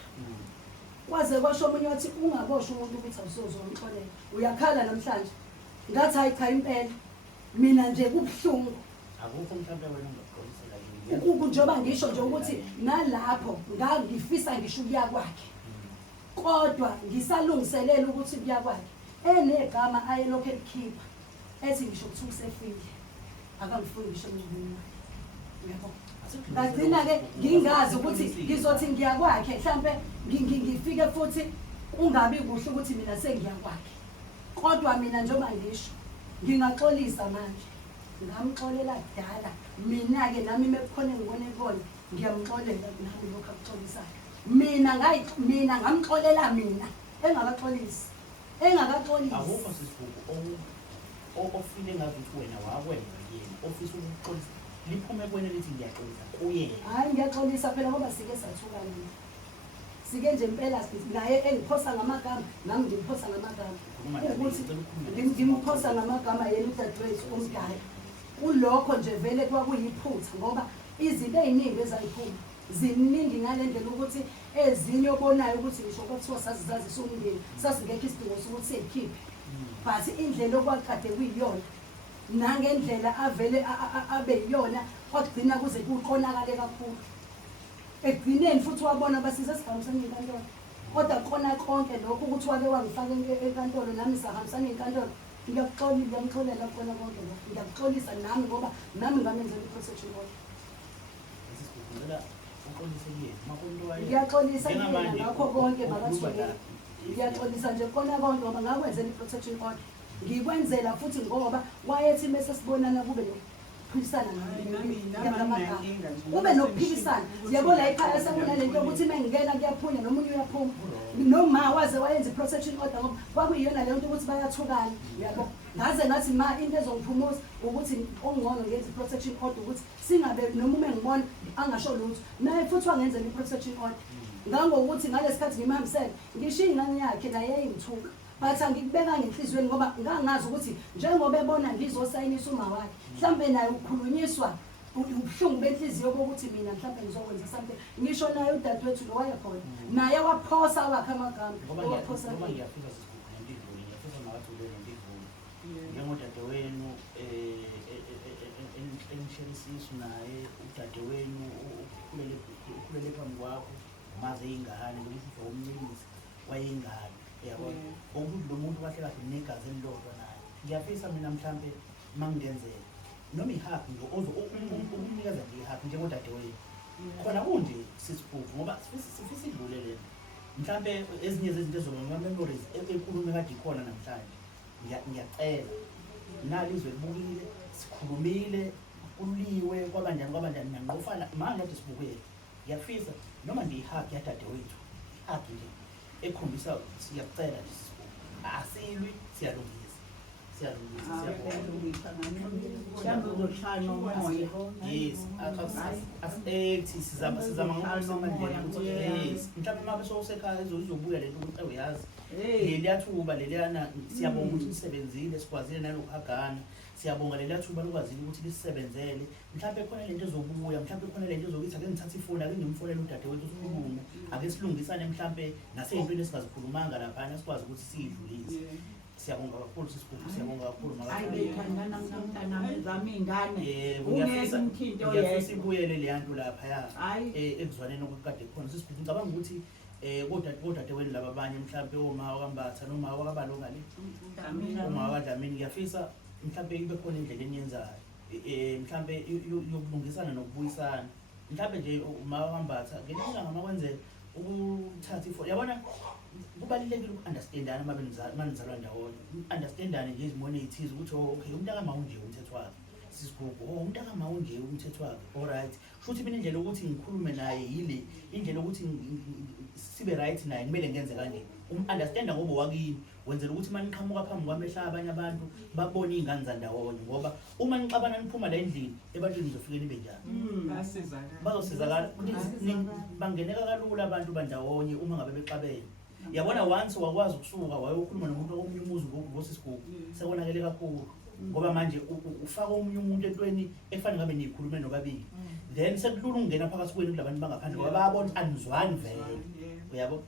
kwaze kwasho omunye wathi ungaboshwa umuntu ukuthi awusozomxolela uyakhala namhlanje ngathi hayi cha impela mina nje kubuhlungu akukho mhlawumbe wena ungaxolisela ukuku njoba ngisho nje ukuthi nalapho ngangifisa ngisho ukuya kwakhe kodwa ngisalungiselela ukuthi kuya kwakhe enegama ayelokho elikhipha ethi ngisho ukuthi usefile akangifuni ngisho ngibona yabo ngagcina-ke ngingazi ukuthi ngizothi ngiyakwakhe mhlampe ngifike futhi ungabi kuhle ukuthi mina sengiyakwakhe kodwa mina njengoba ngisho ngingaxolisa manje ngamxolela kudala mina-ke nami mekukhona engibone khona ngiyamxolela nami lokhu akuxolisayo mina ngamxolela mina engakaxolisi awukho sisibuku ofile ngathi ukuthi wena wakwenza yena ofisa ukuxolisa liphume kuwena lithi ngiyaxolisa kuyena hhayi ngiyaxolisa phela ngoba sike sathukana sike nje impela naye engiphosa ngamagama nami ngimphosa ngamagama ukuthi ngimphosa ngamagama yena udadewethu omdala kulokho nje vele kwakuyiphutha ngoba izinto ey'ningi ezayiphuma ziningi ngale ndlela ukuthi ezinye obonayo ukuthi ngisho kwathiwa sazizazisa umndeni sasingekho isidingo sokuthi sey'khiphe but indlela okwakade kuyiyona nangendlela avele abe yiyona kwagcina kuze kuqonakale kakhulu ekugcineni futhi wabona basize sihambisane enkantolo kodwa kona konke lokho ukuthi wake wangifaka enkantolo nami sahambisane enkantolo ngiyamxolela kona konke lokho ngiyakuxolisa nami ngoba nami ngamenzela i-protection order ngiyaxolisa kuyena ngakho konke bakathulile ngiyaxolisa nje kona konke ngoba ngakwenzela i-protection order ngikwenzela futhi ngoba wayethi mese sibonana kube nokuphikisana ngamagama kube nokuphikisana yabo la ekhaya sekunalento yokuthi uma ngingena kuyaphunya nomunye uyaphuma noma waze wayenza i-protection order ngoba kwakuyiyona leyo nto ukuthi bayathukana yabo ngaze ngathi ma into ezongiphumuza ukuthi ongcono ngenza i-protection order ukuthi singabe noma uma ngibona angasho lutho naye futhi wangenzela i-protection order ngangokuthi ngalesi khathi ngimhambisele ngishiye ingane yakhe naye yayingithuka but angikubeka ngenhliziyweni ngoba ngangazi ukuthi njengoba ebona ngizosayinisa uma wakhe mhlambe naye ukhulunyiswa ubuhlungu benhliziyo bokuthi mina mhlambe ngizokwenza something ngisho naye udadewethu lo wayekhona naye waphosa wakhe amagama waphosa njengodadewenu enishelisisu naye udadewenu ukhulele phambi kwakho maze ingane lokuthi umlingisi wayengane yabona ukuthi lo muntu kahle kahle negazi elilodwa naye ngiyafisa mina mhlambe mangenzela noma ihaphi nje umnikeza nje ihaphi njengodadewenu khona kunje sisibuku ngoba sifisa idlule lena mhlambe ezinye zezinto ezoba-memories enkulumo ekade ikhona namhlanje ngiyacela nalizwe libukile sikhulumile kuliwe kwabanjani ngiyanqofana manje nade sibukele ngiyafisa noma ngiyihagi yadadewethu ihagi nje ekhombisa siyacela nje asilwi siyalungisa yes asithi sizama ngokusemandleni ukuthi yes mhlawumbe uma besosekhaya izobuya lento ukuthi uyazi leliya thuba leliyana siyabonga ukuthi lisebenzile sikwazile nalokuhagana siyabonga leliya thuba likwazile ukuthi lisebenzele mhlawumbe khona lento ezobuya mhlawumbe khona lento ezokuthi ake ngithathe ifoni ake ngimfonele udadewethu sikhulume ake silungisane mhlawumbe nasey'ntweni esingazikhulumanga laphana sikwazi ukuthi siyidlulise siyabonga kakhulu sisibuku siyabonga kakhulu ngiyafisa ibuyele leya nto laphaya ekuzwaneni okukade khona sisibuku ngicabanga ukuthi kodadewenu laba abanye mhlawumbe oma wakambatha noma wakabalongale uma wakadlamini ngiyafisa mhlawumbe ibe khona indlela eniyenzayo mhlawumbe yokulungisana nokubuyisana mhlawumbe nje uma wakambatha ngelinye ilanga uma kwenzeka ukuthatha ifoni yabona kubalulekile uku-understandana manizalwa ndawonye understandane nje izimoni ey'thize ukuthi okay umntakama unje umthetho wakhe sisibuku umntakama unje umthetho wakhe alright futhi mina indlela yokuthi ngikhulume naye yile indlela yokuthi sibe right naye kumele ngenze kanje understanda ngoba wakini wenzela ukuthi uma niqhamuka phambi kwami ehlala abanye abantu babone iy'ngane zandawonye ngoba uma nixabana niphuma la endlini ebantwini nizofike nibe njani bazosizakala bangeneka kalula abantu bandawonye uma ngabe bexabene yabona once wakwazi ukusuka wayokhuluma nomuntu omunye umuzi ngosisibuku sekonakele kakhulu ngoba manje ufaka omunye umuntu entweni efanele ngabe niyikhulume nobabili then sekulula ukungena phakathi kwenu kulabantu bangaphandle ngoba bayabona anizwani vele uyabo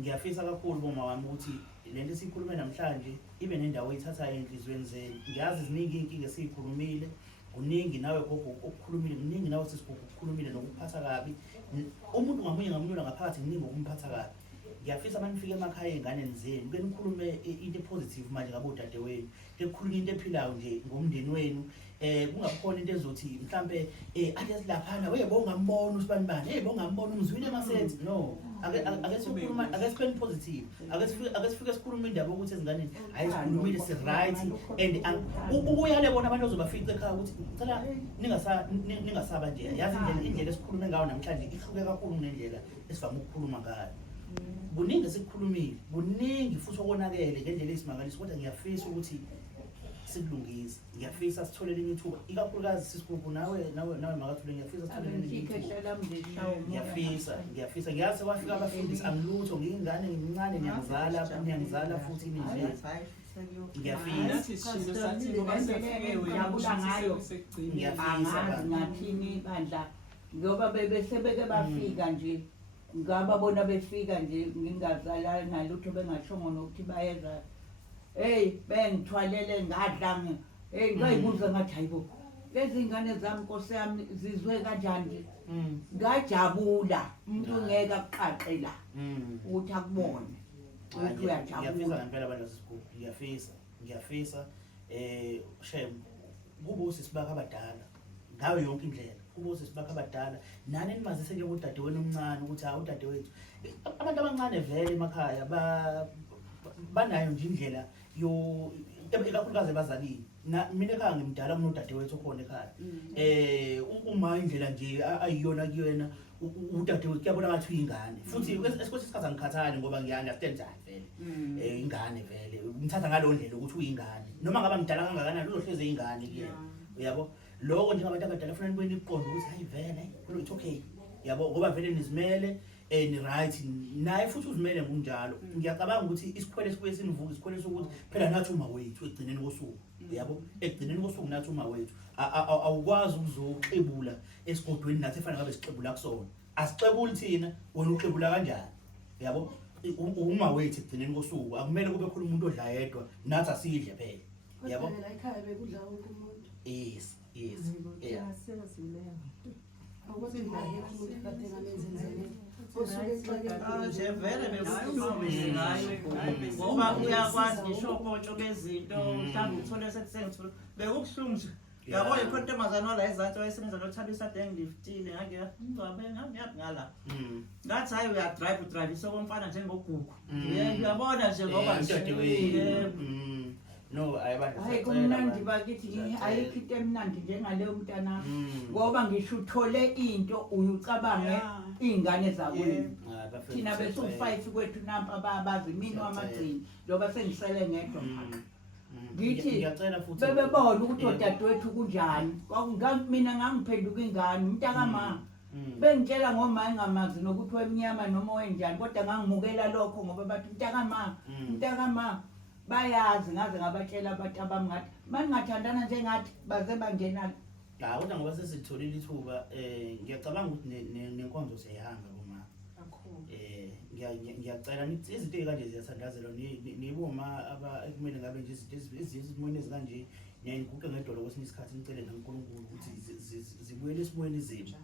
ngiyafisa kakhulu boma wami ukuthi lento esiyikhulume namhlanje ibe nendawo oyithathayo enhliziyweni zenu ngiyazi ziningi iy'nkinga esiyikhulumile kuningi nawe gogo okukhulumile kuningi nawe sisibuku ukukhulumile nokuphatha kabi umuntu ngamunye ngamunye ngaphakathi kuningi okumphatha kabi ngiyafisa manifike emakhaya ey'nganeni zenu ke nikhulume into positive manje ngabodade wenu ke kukhulunywe into ephilayo nje ngomndeni wenu kungakhona into ezothi mhlambe ake silaphana bongammbona usibanibani bongambona umzwile emasenzi no ake sikhuluma ake sikhuluma positive ake sifike sikhuluma indaba ukuthi ezinganeni ayisikhulumile si right and ukuyale bona abantu ozobafica ekhaya ukuthi cela ningasaba nje yazi indlela esikhulume ngayo namhlanje ihluke kakhulu kunendlela esivame ukukhuluma ngayo kuningi sikukhulumile kuningi futhi okonakele ngendlela ezimangalisa kodwa ngiyafisa ukuthi sikulungise ngiyafisa sithole linye ithuba ikakhulukazi sisikhulu nawe makathule ngiyafisa sithole linye ithuba ngiyafisa ngiyazi kwafika abafundisi angilutho ngiyingane ngimncane ngiyangizala futhi nindlela ngathini bandla ngoba besebeke bafika nje ngababona befika nje ngingazala nalutho bengashongo nokuthi bayeza bengithwalele ngadla ngayibuza ngathi hayibo lezi ngane zami Nkosi yami zizwe kanjani ngajabula umuntu ngeke aqaqe la ukuthi akubone ukuthi uyajabula ngiyafisa ngempela abantu basesikhulu ngiyafisa shem kube sisibaka abadala ngayo yonke indlela kube sisibaka abadala nani nimazise nje udade wenu omncane ukuthi udade wethu abantu abancane vele emakhaya banayo nje indlela ikakhulukazi ebazalini mina ekhaya ngimdala kunodade wethu okhona ekhaya uma indlela nje ayiyona kuyena udade wethu kuyabona ngathi uyingane futhi esikhathi isikhathi angikhathali ngoba ngiya-understand vele ingane vele ngithatha ngaleyo ndlela ukuthi uyingane noma ngaba mdala kangakanani uzohleze ingane kuyena uyabo lokho njengabantu abadala kufanele nibuye niqonde ukuthi hayi vele it's okay yabo ngoba vele nizimele ni right naye futhi uzimele ngokunjalo ngiyacabanga ukuthi isikhwele sibuye sinivuka isikhwele sokuthi phela nathi uma wethu egcineni kosuku yabo egcineni kosuku nathi uma wethu awukwazi ukuzoxebula esigodweni nathi efanele ngabe sixebula kusona asixebuli thina wena uxebula kanjani yabo uma wethu egcineni kosuku akumele kube khona umuntu odla yedwa nathi asidle phela yabo la ekhaya bekudla wonke umuntu yes ukuthi naye umuntu kade ngamenzenzele nje vele bekukhulume ngayo ngoba uyakwazi ngisho upotsho bezinto mhlawumbe uthole sekusengithola bekubuhlungu nje yabo ikhona intombazane wala ezansi wayesebenza noThabisa ade ngiliftile ngala ngathi hayi uyadrive isokomfana njengogugu uyabona nje ngoba no ayibandla hayi kumnandi bakithi ayikho into emnandi njengaleyo mntana ngoba ngisho uthole into uyucabange izingane zakwenu thina besu5 kwethu nampa babazi mina wamagcini loba sengisele ngedwa phaka ngithi ngiyacela futhi bebebona ukuthi odadewethu kunjani mina ngangiphenduka ingane umntakama bengitshela ngoma engamazi nokuthi wemnyama noma wenjani kodwa ngangimukela lokho ngoba bathi umntakama bayazi ngaze ngabatshela abantu abamngathi mangingathandana njengathi baze bangena la kodwa ngoba sesitholile ithuba ngiyacabanga ukuthi nenkonzo siyahamba kuma ngiyacela nithi izinto ezikanje ziyathandazelwa niboma ekumele ngabe nje izinto ezimweni ezikanje niyayiguqa ngedolo kwesinye isikhathi nicele naNkulunkulu ukuthi zibuyele esimweni zenu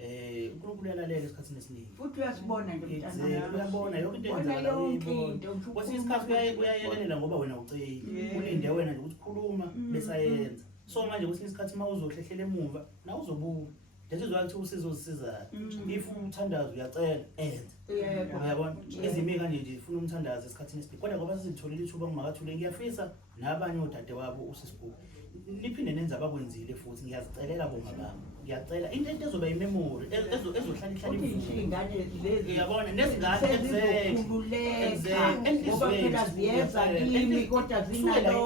uNkulunkulu uyalalela esikhathini esiningi futhi uyasibona nje mntana uyabona yonke into eyenzakala uyibona kwesinye isikhathi uyayelelela ngoba wena uceli ulinde wena nje ukuthi khuluma besayenza so manje kwesinye isikhathi uma uzohlehlela emuva na uzobuka lesizwe ukuthi usizosiza if umthandazo uyacela enze uyabona izimo kanje nje ifuna umthandazo esikhathini esiningi kodwa ngoba sesitholile ithuba kumakathule ngiyafisa nabanye odade wabo usisibuku niphinde nenza abakwenzile futhi ngiyazicelela bonga bami ngiyacela into ezoba imemory ezohlala ihlala izingane lezi uyabona nezingane ngoba phela ziyenza kimi kodwa zinalo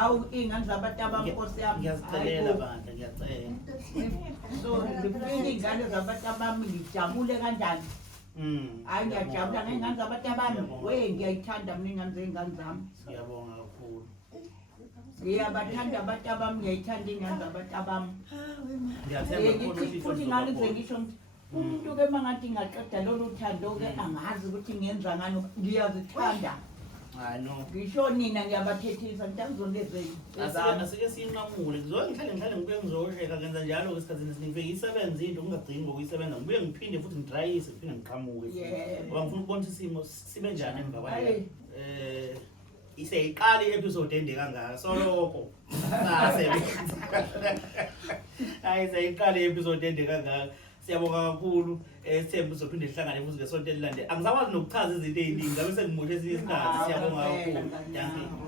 awu ingane zabantu abamkosi yami ngiyazicelela bandla ngiyacela so zifika ingane zabantu abami ngijabule kanjani hayi ngiyajabula ngengane zabantu abami ngiyayithanda mina ingane zengane zami ngiyabonga kakhulu ngiyabathanda abantu abami ngiyayithanda ingane zabantu abami ngiyathemba futhi ngalize ngisho umuntu ke mangathi ngaqeda lolu thando ke angazi ukuthi ngenza ngani ngiyazithanda Hayi no. ngisho nina ngiyabathethisa ngitangizondezeni Asike sinqamule ngihlale ngibuye ngizosheka ngenza njalo esikhathini esiningi ngiyisebenza into ngingagcini ngokuyisebenza ngibuye ngiphinde futhi ngidrayise ngiphinde ngiqhamuke ngoba ngifuna ukubona ukuthi isimo sibe njani emva kwaleyo iseyiqala i-episode ende kangaka soloko hayi seyiqala i-episode ende kangaka siyabonga kakhulu sithemba uzophinde sihlangane futhi ngesonto elilande angisakwazi nokuchaza izinto eziningi ngabe sengimoshe esinye isikhathi siyabonga kakhulu